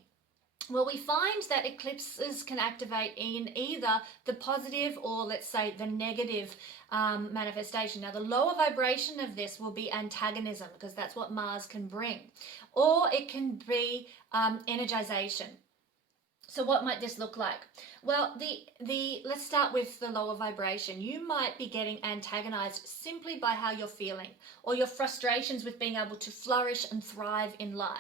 Well, we find that eclipses can activate in either the positive or, let's say, the negative manifestation. Now, the lower vibration of this will be antagonism, because that's what Mars can bring. Or it can be energization. So what might this look like? Well, let's start with the lower vibration. You might be getting antagonized simply by how you're feeling, or your frustrations with being able to flourish and thrive in life.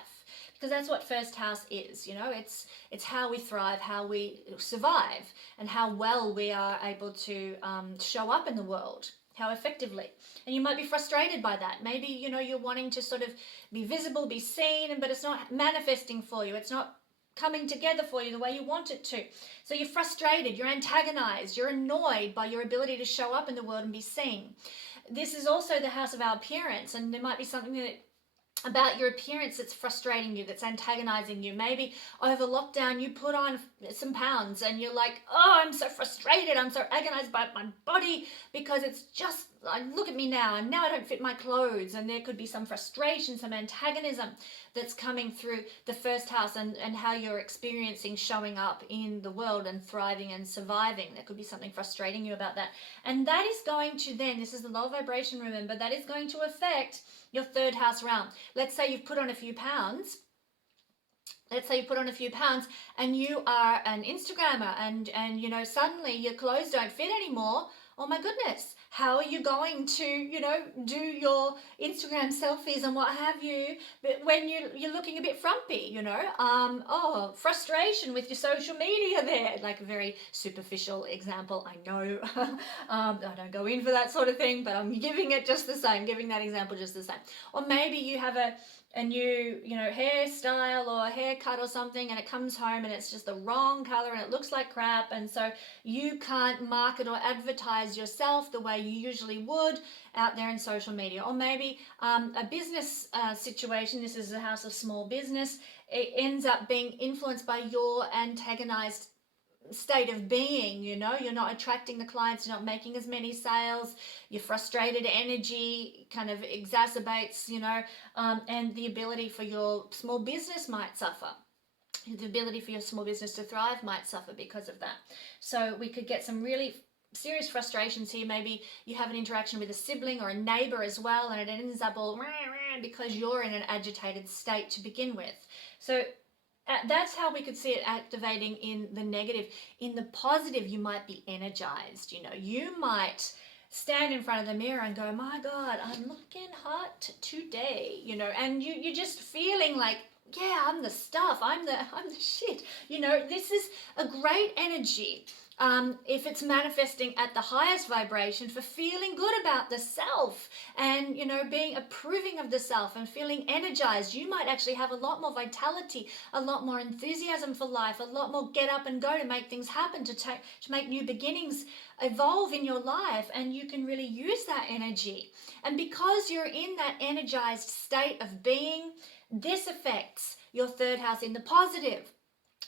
Because that's what first house is, you know, it's how we thrive, how we survive, and how well we are able to show up in the world, how effectively. And you might be frustrated by that. Maybe, you know, you're wanting to sort of be visible, be seen, but it's not manifesting for you. It's not coming together for you the way you want it to. So you're frustrated, you're antagonized, you're annoyed by your ability to show up in the world and be seen. This is also the house of our appearance, and there might be something that about your appearance that's frustrating you, that's antagonizing you. Maybe over lockdown you put on some pounds and you're like, oh, I'm so frustrated, I'm so agonized by my body because it's just, look at me now, and now I don't fit my clothes. And there could be some frustration, some antagonism that's coming through the first house, and how you're experiencing showing up in the world and thriving and surviving. There could be something frustrating you about that. And that is going to then, this is the low vibration, remember, that is going to affect your third house realm. Let's say you've put on a few pounds. Let's say you put on a few pounds and you are an Instagrammer, and you know, suddenly your clothes don't fit anymore. Oh my goodness, how are you going to, you know, do your Instagram selfies and what have you, but when you're looking a bit frumpy, you know? Frustration with your social media there. Like a very superficial example, I know. I don't go in for that sort of thing, but I'm giving it just the same, giving that example just the same. Or maybe you have a new, you know, hairstyle or a haircut or something, and it comes home and it's just the wrong color and it looks like crap, and so you can't market or advertise yourself the way you usually would out there in social media. Or maybe a business situation, this is a house of small business, it ends up being influenced by your antagonized state of being, you know, you're not attracting the clients, you're not making as many sales, your frustrated energy kind of exacerbates, you know, and the ability for your small business might suffer. The ability for your small business to thrive might suffer because of that. So we could get some really serious frustrations here. Maybe you have an interaction with a sibling or a neighbor as well, and it ends up all because you're in an agitated state to begin with. So that's how we could see it activating in the negative. In the positive, you might be energized. You know, you might stand in front of the mirror and go, my God, I'm looking hot today, you know, and you're just feeling like, yeah, I'm the stuff, I'm the shit. You know, this is a great energy. If it's manifesting at the highest vibration for feeling good about the self and, you know, being approving of the self and feeling energized, you might actually have a lot more vitality, a lot more enthusiasm for life, a lot more get up and go to make things happen, to make new beginnings evolve in your life, and you can really use that energy. And because you're in that energized state of being, this affects your third house in the positive.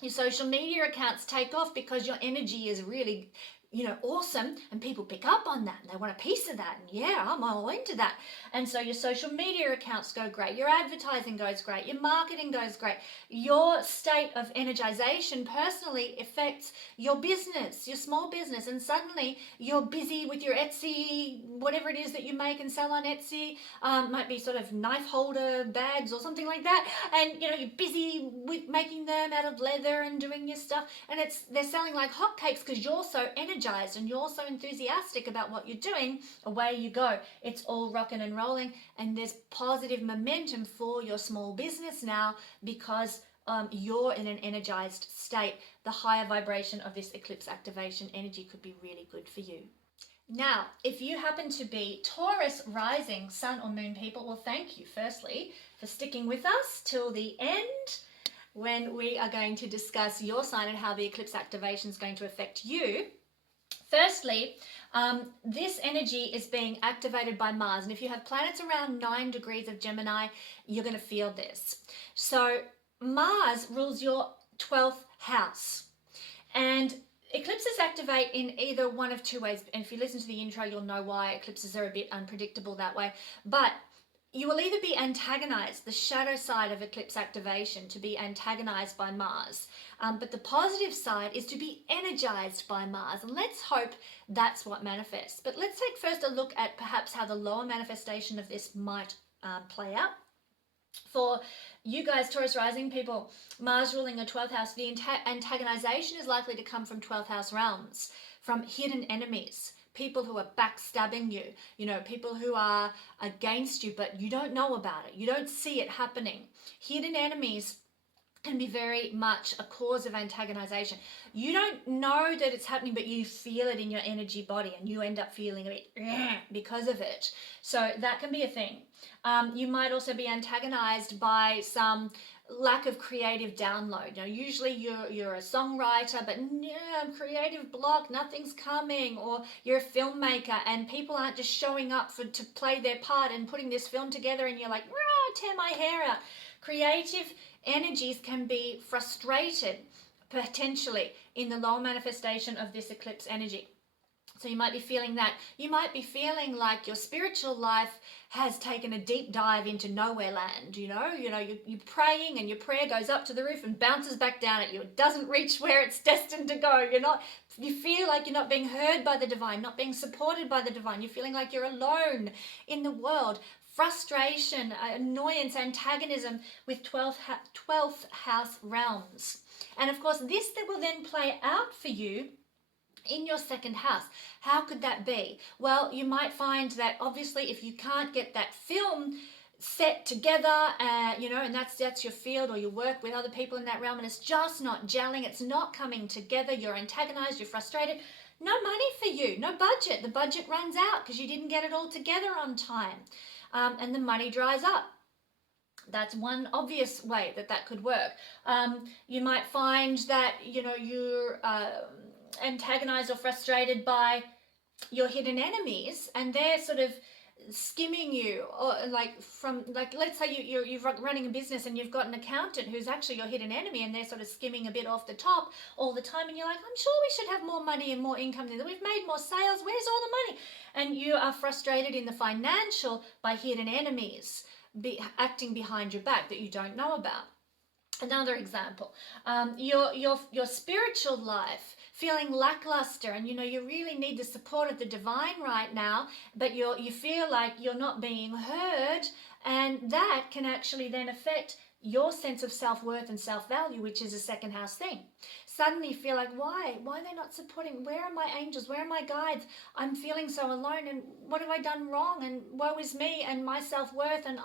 Your social media accounts take off because your energy is really, you know, awesome, and people pick up on that and they want a piece of that, and yeah, I'm all into that. And so your social media accounts go great, your advertising goes great, your marketing goes great. Your state of energization personally affects your business, your small business, and suddenly you're busy with your Etsy, whatever it is that you make and sell on Etsy. Might be sort of knife holder bags or something like that, and you know, you're busy with making them out of leather and doing your stuff, and they're selling like hotcakes because you're so energized and you're so enthusiastic about what you're doing. Away you go, it's all rocking and rolling, and there's positive momentum for your small business now because you're in an energized state. The higher vibration of this eclipse activation energy could be really good for you. Now, if you happen to be Taurus rising, sun or moon people, well, thank you firstly for sticking with us till the end, when we are going to discuss your sign and how the eclipse activation is going to affect you. Firstly, this energy is being activated by Mars, and if you have planets around 9 degrees of Gemini, you're going to feel this. So Mars rules your 12th house, and eclipses activate in either one of two ways. And if you listen to the intro, you'll know why eclipses are a bit unpredictable that way. But you will either be antagonized, the shadow side of eclipse activation, to be antagonized by Mars. But the positive side is to be energized by Mars. And let's hope that's what manifests. But let's take first a look at perhaps how the lower manifestation of this might play out. For you guys, Taurus rising people, Mars ruling your 12th house, the antagonization is likely to come from 12th house realms, from hidden enemies. People who are backstabbing you, you know, people who are against you, but you don't know about it. You don't see it happening. Hidden enemies can be very much a cause of antagonization. You don't know that it's happening, but you feel it in your energy body, and you end up feeling a bit because of it. So that can be a thing. You might also be antagonized by some lack of creative download. You know, usually you're a songwriter, but creative block, nothing's coming. Or you're a filmmaker and people aren't just showing up to play their part and putting this film together, and you're like, tear my hair out. Creative energies can be frustrated potentially in the lower manifestation of this eclipse energy. So you might be feeling that. You might be feeling like your spiritual life has taken a deep dive into nowhere land. You know, you're praying and your prayer goes up to the roof and bounces back down at you. It doesn't reach where it's destined to go. You feel like you're not being heard by the divine, not being supported by the divine. You're feeling like you're alone in the world. Frustration, annoyance, antagonism with 12th house realms. And of course, this will then play out for you in your second house. How could that be? Well, you might find that obviously if you can't get that film set together, and that's your field, or you work with other people in that realm, and it's just not gelling, it's not coming together, you're antagonized, you're frustrated, no money for you, no budget. The budget runs out because you didn't get it all together on time, and the money dries up. That's one obvious way that could work. You might find that, you're antagonized or frustrated by your hidden enemies, and they're sort of skimming you, or like from, like, let's say you're running a business and you've got an accountant who's actually your hidden enemy, and they're sort of skimming a bit off the top all the time, and you're like, I'm sure we should have more money and more income, we've made more sales, where's all the money? And you are frustrated in the financial by hidden enemies acting behind your back that you don't know about. Another example, your spiritual life, feeling lackluster, and you really need the support of the divine right now, but you feel like you're not being heard, and that can actually then affect your sense of self-worth and self-value, which is a second house thing. Suddenly you feel like, why are they not supporting? Where are my angels? Where are my guides? I'm feeling so alone, and what have I done wrong? And woe is me, and my self-worth, and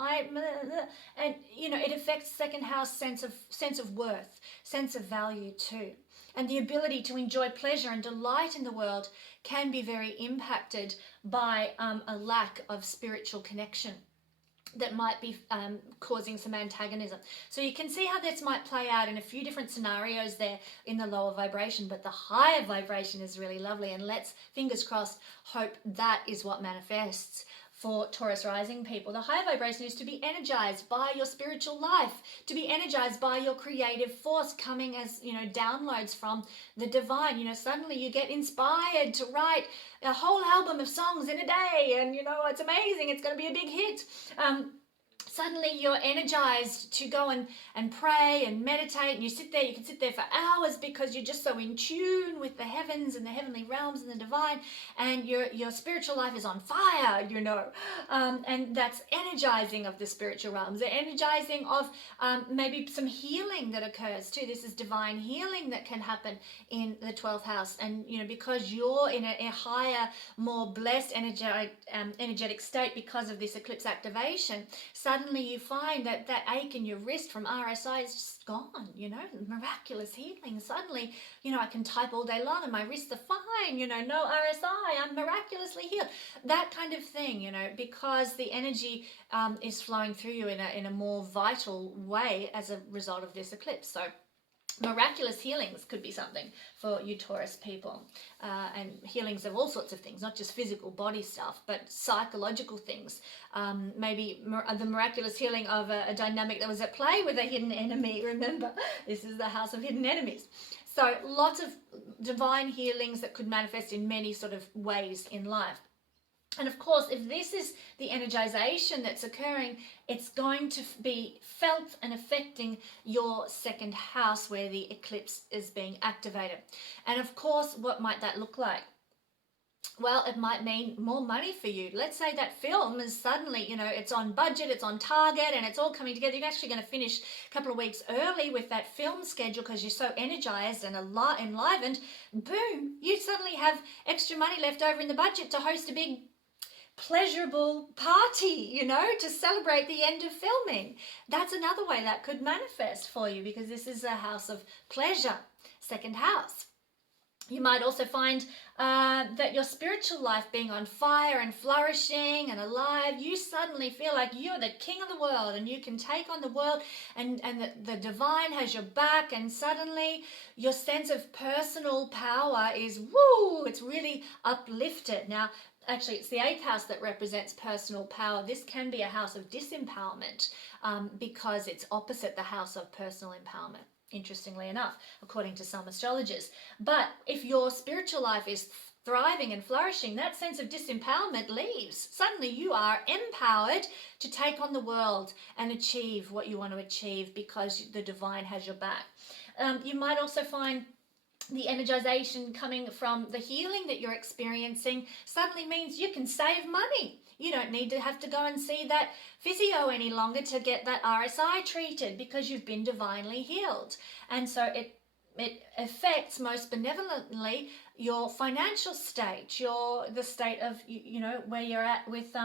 it affects second house sense of worth, sense of value too. And the ability to enjoy pleasure and delight in the world can be very impacted by a lack of spiritual connection that might be causing some antagonism. So you can see how this might play out in a few different scenarios there in the lower vibration, but the higher vibration is really lovely, and let's, fingers crossed, hope that is what manifests for Taurus rising people. The higher vibration is to be energized by your spiritual life, to be energized by your creative force coming as, downloads from the divine. Suddenly you get inspired to write a whole album of songs in a day, and it's amazing, it's going to be a big hit. Suddenly you're energized to go and pray and meditate, and you can sit there for hours because you're just so in tune with the heavens and the heavenly realms and the divine, and your spiritual life is on fire, and that's energizing of the spiritual realms. The energizing of maybe some healing that occurs too. This is divine healing that can happen in the 12th house, and because you're in a higher, more blessed energetic state because of this eclipse activation, suddenly you find that ache in your wrist from RSI is just gone, miraculous healing. Suddenly, I can type all day long and my wrists are fine, no RSI, I'm miraculously healed. That kind of thing, because the energy is flowing through you in a more vital way as a result of this eclipse. So miraculous healings could be something for you Taurus people, and healings of all sorts of things, not just physical body stuff, but psychological things. Maybe the miraculous healing of a dynamic that was at play with a hidden enemy. Remember, this is the house of hidden enemies. So lots of divine healings that could manifest in many sort of ways in life. And of course, if this is the energization that's occurring, it's going to be felt and affecting your second house where the eclipse is being activated. And of course, what might that look like? Well, it might mean more money for you. Let's say that film is suddenly, it's on budget, it's on target, and it's all coming together. You're actually going to finish a couple of weeks early with that film schedule because you're so energized and enlivened. Boom, you suddenly have extra money left over in the budget to host a big pleasurable party, to celebrate the end of filming. That's another way that could manifest for you, because this is a house of pleasure, second house. You might also find that your spiritual life being on fire and flourishing and alive, you suddenly feel like you're the king of the world and you can take on the world, and the divine has your back, and suddenly your sense of personal power is, it's really uplifted. Now, actually, it's the 8th house that represents personal power. This can be a house of disempowerment because it's opposite the house of personal empowerment, interestingly enough, according to some astrologers. But if your spiritual life is thriving and flourishing, that sense of disempowerment leaves. Suddenly you are empowered to take on the world and achieve what you want to achieve because the divine has your back. You might also find the energization coming from the healing that you're experiencing suddenly means you can save money. You don't need to have to go and see that physio any longer to get that RSI treated because you've been divinely healed. And so it affects most benevolently your financial state, the state of, where you're at with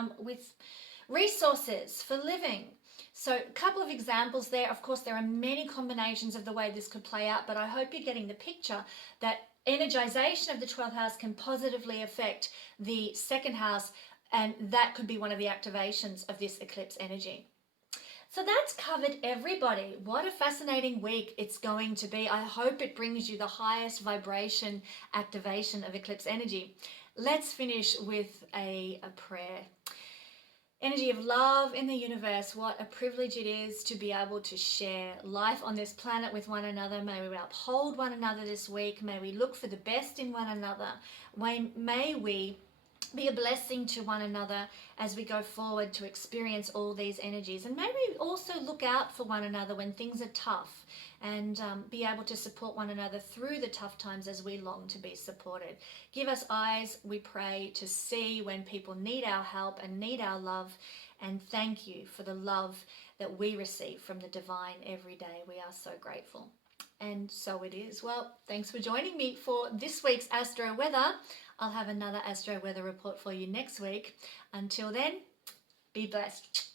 resources for living. So a couple of examples there. Of course, there are many combinations of the way this could play out, but I hope you're getting the picture that energization of the 12th house can positively affect the second house, and that could be one of the activations of this eclipse energy. So that's covered everybody. What a fascinating week it's going to be. I hope it brings you the highest vibration activation of eclipse energy. Let's finish with a prayer. energy of love in the universe. What a privilege it is to be able to share life on this planet with one another. May we uphold one another this week. May we look for the best in one another. May we be a blessing to one another as we go forward to experience all these energies. And may we also look out for one another when things are tough, and be able to support one another through the tough times as we long to be supported. Give us eyes, we pray, to see when people need our help and need our love. And thank you for the love that we receive from the divine every day. We are so grateful. And so it is. Well, thanks for joining me for this week's Astro Weather. I'll have another Astro Weather report for you next week. Until then, be blessed.